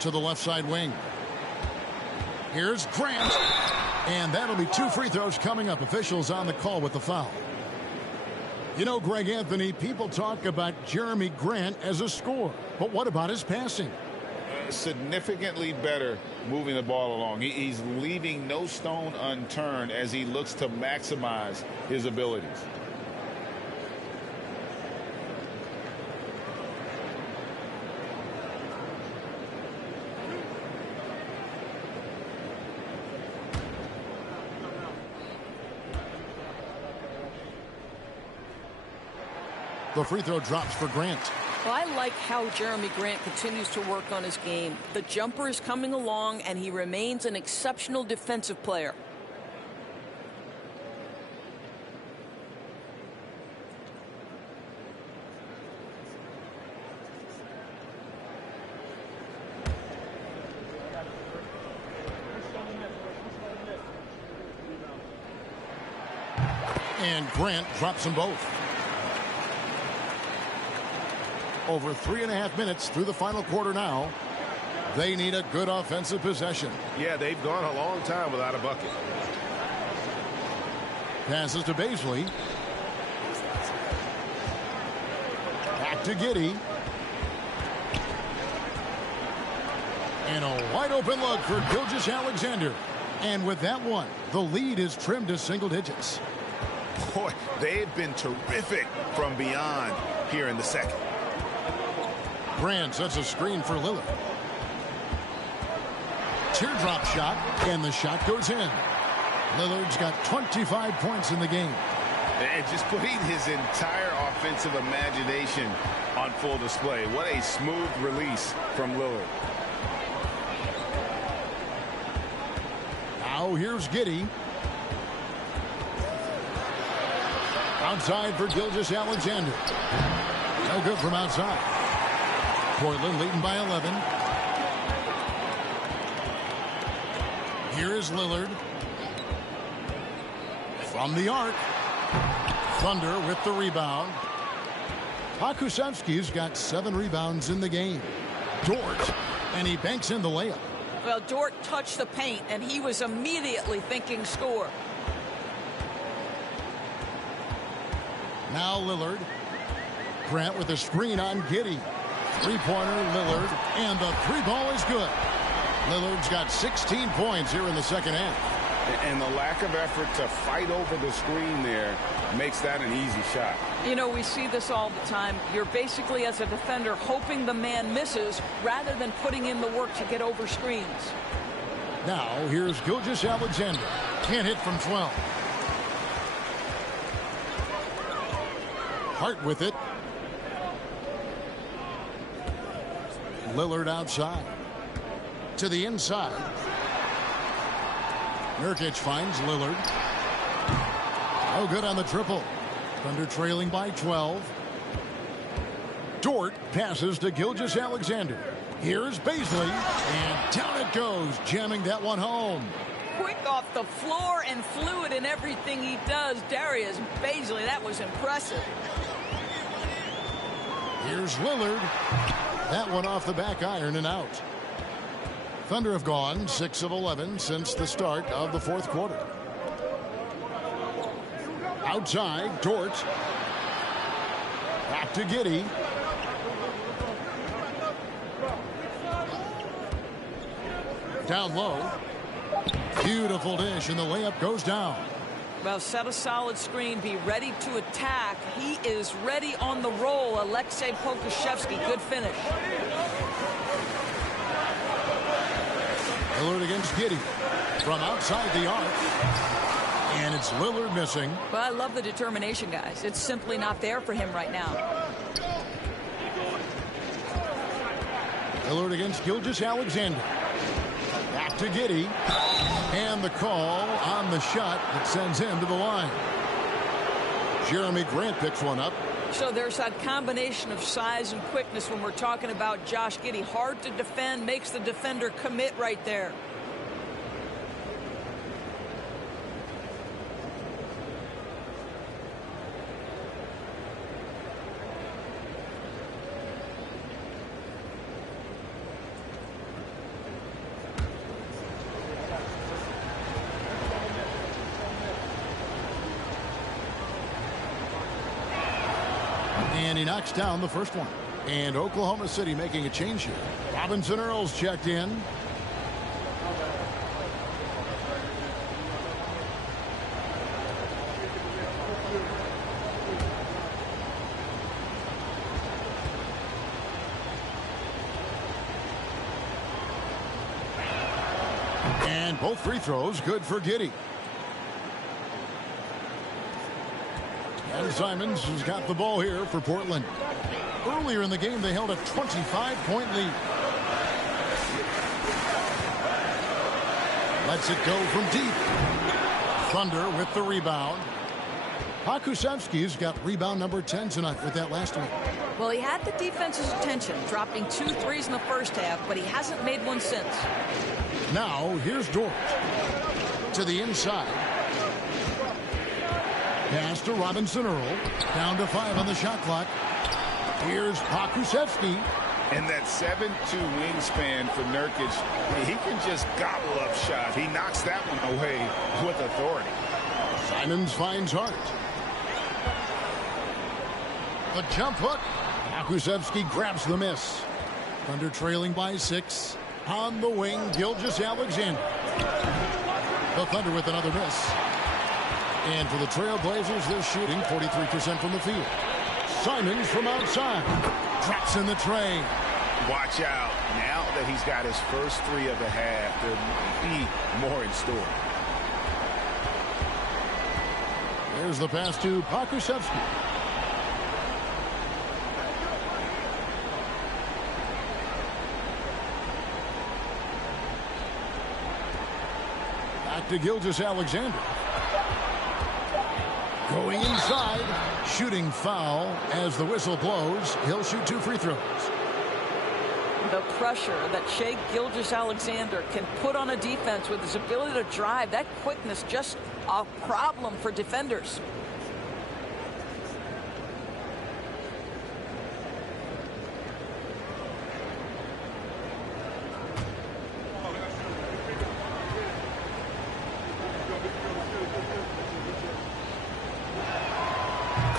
To the left side wing. Here's Grant. And that'll be 2 free throws coming up. Officials on the call with the foul. You know, Greg Anthony, people talk about Jeremy Grant as a scorer. But what about his passing? Significantly better moving the ball along. He's leaving no stone unturned as he looks to maximize his abilities. The free throw drops for Grant. Well, I like how Jeremy Grant continues to work on his game. The jumper is coming along, and he remains an exceptional defensive player. And Grant drops them both. Over 3.5 minutes through the final quarter now. They need a good offensive possession. Yeah, they've gone a long time without a bucket. Passes to Baisley. Back to Giddey. And a wide open look for Gilgeous-Alexander. And with that one, the lead is trimmed to single digits. Boy, they've been terrific from beyond here in the second. Grant sets a screen for Lillard. Teardrop shot, and the shot goes in. Lillard's got 25 points in the game. And just putting his entire offensive imagination on full display. What a smooth release from Lillard. Now here's Giddey. Outside for Gilgeous-Alexander. No good from outside. Portland leading by 11. Here is Lillard. From the arc. Thunder with the rebound. Pakusevski's got 7 rebounds in the game. Dort, and he banks in the layup. Well, Dort touched the paint, and he was immediately thinking score. Now Lillard. Grant with a screen on Giddey. Three-pointer, Lillard, and the 3-ball is good. Lillard's got 16 points here in the second half. And the lack of effort to fight over the screen there makes that an easy shot. You know, we see this all the time. You're basically, as a defender, hoping the man misses rather than putting in the work to get over screens. Now, here's Gilgeous-Alexander. Can't hit from 12. Hart with it. Lillard outside. To the inside. Nurkic finds Lillard. Oh, good on the triple. Thunder trailing by 12. Dort passes to Gilgeous-Alexander. Here's Baisley. And down it goes, jamming that one home. Quick off the floor and fluid in everything he does. Darius Baisley, that was impressive. Here's Lillard. That one off the back iron and out. Thunder have gone 6 of 11 since the start of the fourth quarter. Outside, Dort. Back to Giddey. Down low. Beautiful dish, and the layup goes down. Well, set a solid screen, be ready to attack. He is ready on the roll. Alexei Pokusevski, good finish. Lillard against Giddey from outside the arc. And it's Lillard missing. Well, I love the determination, guys. It's simply not there for him right now. Lillard against Gilgeous-Alexander. Back to Giddey. And the call on the shot that sends him to the line. Jeremy Grant picks one up. So there's that combination of size and quickness when we're talking about Josh Giddey. Hard to defend, makes the defender commit right there. And he knocks down the first one. And Oklahoma City making a change here. Robinson Earls checked in. And both free throws good for Giddey. And Simons has got the ball here for Portland. Earlier in the game, they held a 25-point lead. Lets it go from deep. Thunder with the rebound. Pokusevski's got rebound number 10 tonight with that last one. Well, he had the defense's attention, dropping 2 threes in the first half, but he hasn't made one since. Now, here's Dort. To the inside. Pass to Robinson Earl. Down to 5 on the shot clock. Here's Pokusevski. And that 7'2" wingspan for Nurkic, he can just gobble up shots. He knocks that one away with authority. Simons finds Hart. The jump hook. Pokusevski grabs the miss. Thunder trailing by 6. On the wing, Gilgeous-Alexander. The Thunder with another miss. And for the Trailblazers, they're shooting 43% from the field. Simons from outside. Drops in the tray. Watch out. Now that he's got his first 3 of the half, there might be more in store. There's the pass to Pokusevski. Back to Gilgeous-Alexander. Going inside, shooting foul as the whistle blows. He'll shoot 2 free throws. The pressure that Shai Gilgeous-Alexander can put on a defense with his ability to drive, that quickness, just a problem for defenders.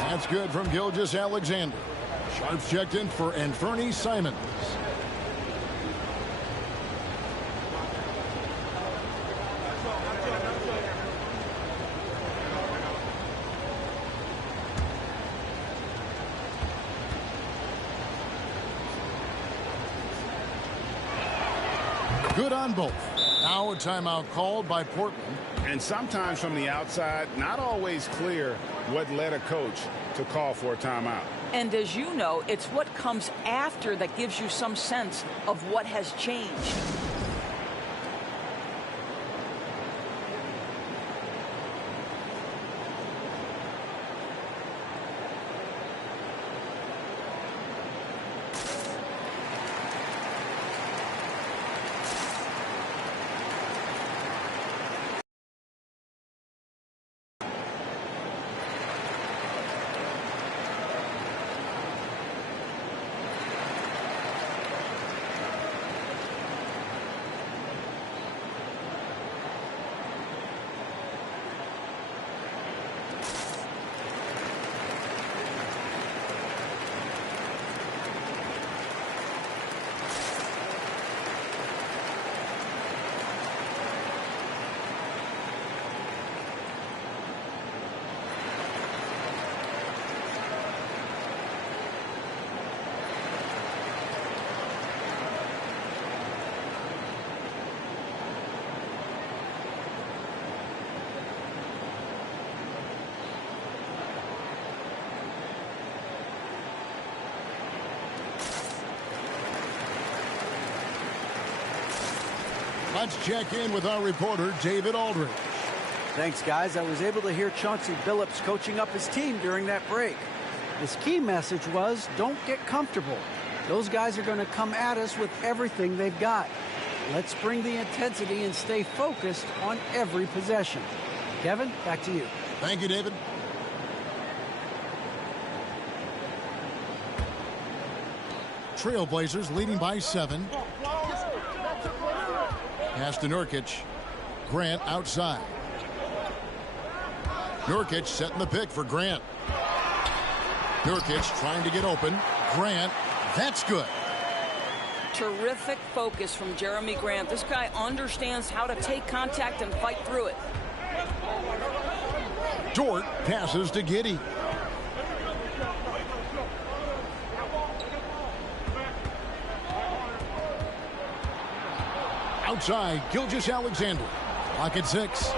That's good from Gilgeous-Alexander. Sharps checked in for Anfernee Simons. Good on both. Now a timeout called by Portland. And sometimes from the outside, not always clear what led a coach to call for a timeout. And as you know, it's what comes after that gives you some sense of what has changed. Let's check in with our reporter, David Aldridge. Thanks, guys. I was able to hear Chauncey Billups coaching up his team during that break. His key message was, don't get comfortable. Those guys are going to come at us with everything they've got. Let's bring the intensity and stay focused on every possession. Kevin, back to you. Thank you, David. Trailblazers leading by 7. Pass to Nurkic. Grant outside. Nurkic setting the pick for Grant. Nurkic trying to get open. Grant, that's good. Terrific focus from Jeremy Grant. This guy understands how to take contact and fight through it. Dort passes to Giddey. Outside, Gilgeous-Alexander. Clock at 6.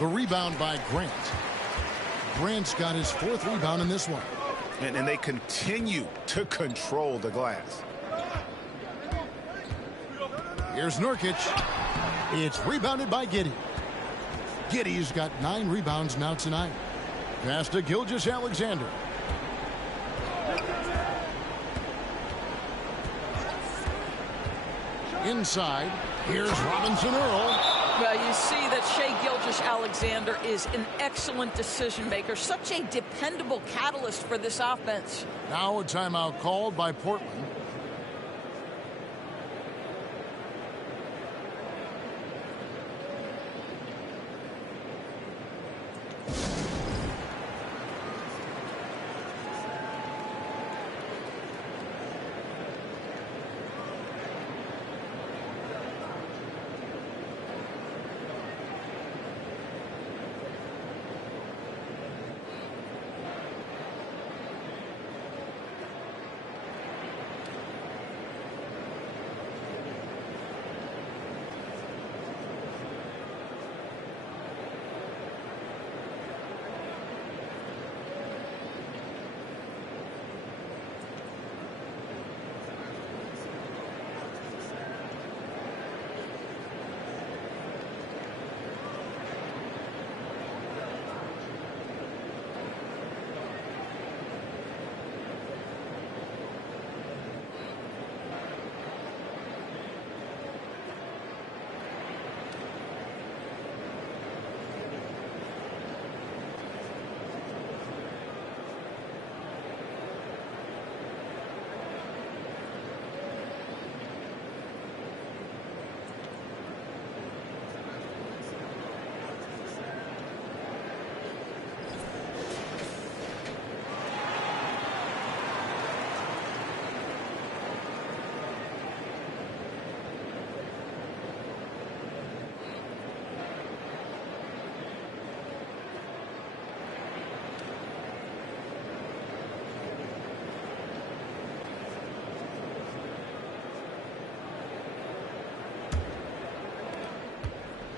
The rebound by Grant. Grant's got his 4th rebound in this one. And they continue to control the glass. Here's Nurkic. It's rebounded by Giddey. Giddey's got 9 rebounds now tonight. Pass to Gilgeous-Alexander. Inside, here's Robinson Earl. Well, you see that Shai Gilgeous-Alexander is an excellent decision maker, such a dependable catalyst for this offense. Now a timeout called by Portland.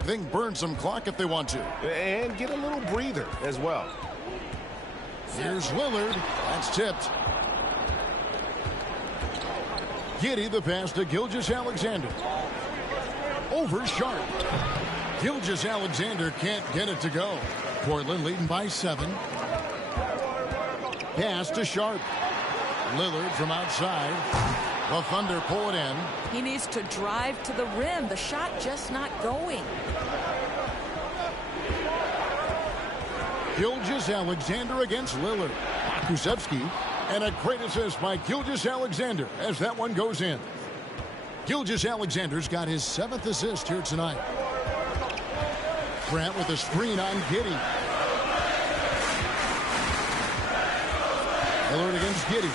They can burn some clock if they want to. And get a little breather as well. Here's Lillard. That's tipped. Giddey the pass to Gilgeous-Alexander. Over Sharp. Gilgeous-Alexander can't get it to go. Portland leading by 7. Pass to Sharp. Lillard from outside. The Thunder pull it in. He needs to drive to the rim. The shot just not going. Gilgeous-Alexander against Lillard. Kusevsky, and a great assist by Gilgeous-Alexander as that one goes in. Gilgeous-Alexander's got his 7th assist here tonight. Grant with a screen on Giddey. Lillard against Giddey.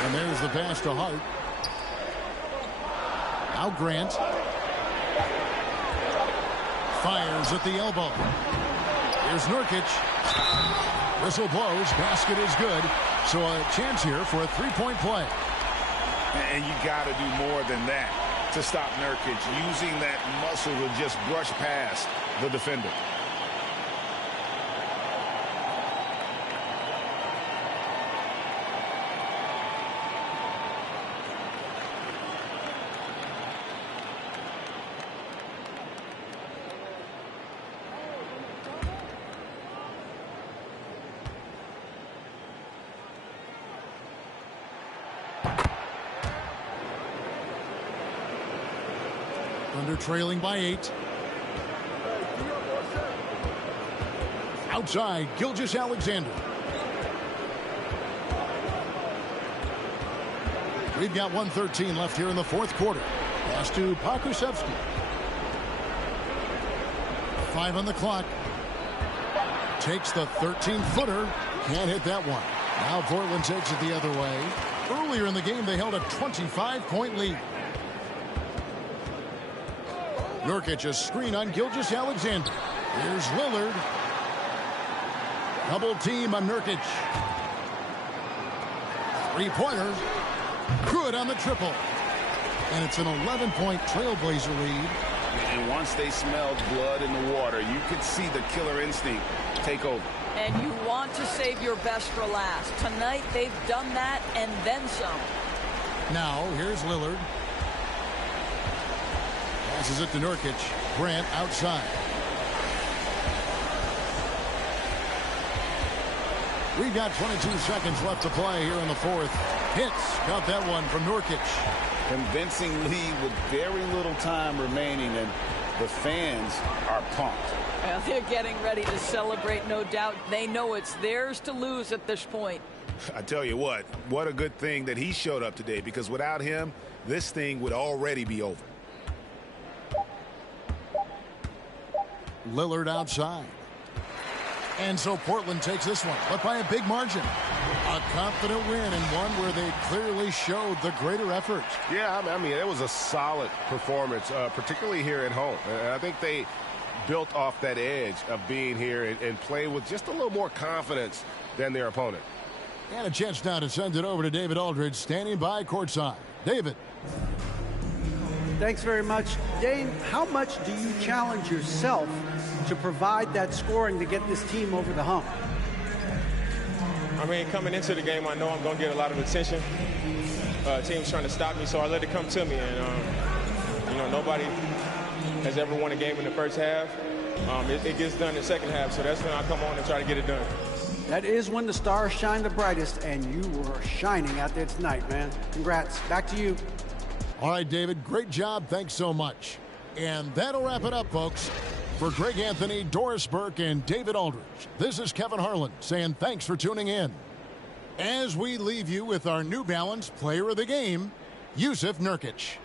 And there's the pass to Hart. Now Grant. Fires at the elbow. Here's Nurkic. Whistle blows. Basket is good. So a chance here for a three-point play. And you got to do more than that to stop Nurkic, using that muscle to just brush past the defender. Thunder trailing by 8. Outside, Gilgeous-Alexander. We've got 1:13 left here in the fourth quarter. Pass to Pokusevski. 5 on the clock. Takes the 13-footer. Can't hit that one. Now Portland takes it the other way. Earlier in the game, they held a 25-point lead. Nurkic, a screen on Gilgeous-Alexander. Here's Lillard. Double team on Nurkic. Three-pointer. Good on the triple. And it's an 11-point Trailblazer lead. And once they smelled blood in the water, you could see the killer instinct take over. And you want to save your best for last. Tonight, they've done that and then some. Now, here's Lillard. Passes it to Nurkic. Grant outside. We've got 22 seconds left to play here in the fourth. Hits. Got that one from Nurkic. Convincing lead with very little time remaining, and the fans are pumped. Well, they're getting ready to celebrate, no doubt. They know it's theirs to lose at this point. I tell you what a good thing that he showed up today, because without him, this thing would already be over. Lillard outside. And so Portland takes this one, but by a big margin. A confident win, and one where they clearly showed the greater effort. Yeah, I mean, it was a solid performance, particularly here at home. And I think they built off that edge of being here and play with just a little more confidence than their opponent. And a chance now to send it over to David Aldridge, standing by courtside. David. Thanks very much. Dane, how much do you challenge yourself to provide that scoring to get this team over the hump? I mean, coming into the game, I know I'm going to get a lot of attention. Teams trying to stop me, so I let it come to me. And, nobody has ever won a game in the first half. It gets done in the second half, so that's when I come on and try to get it done. That is when the stars shine the brightest, and you were shining out there tonight, man. Congrats. Back to you. All right, David, great job. Thanks so much. And that'll wrap it up, folks. For Greg Anthony, Doris Burke, and David Aldridge, this is Kevin Harlan saying thanks for tuning in. As we leave you with our New Balance Player of the Game, Yusuf Nurkic.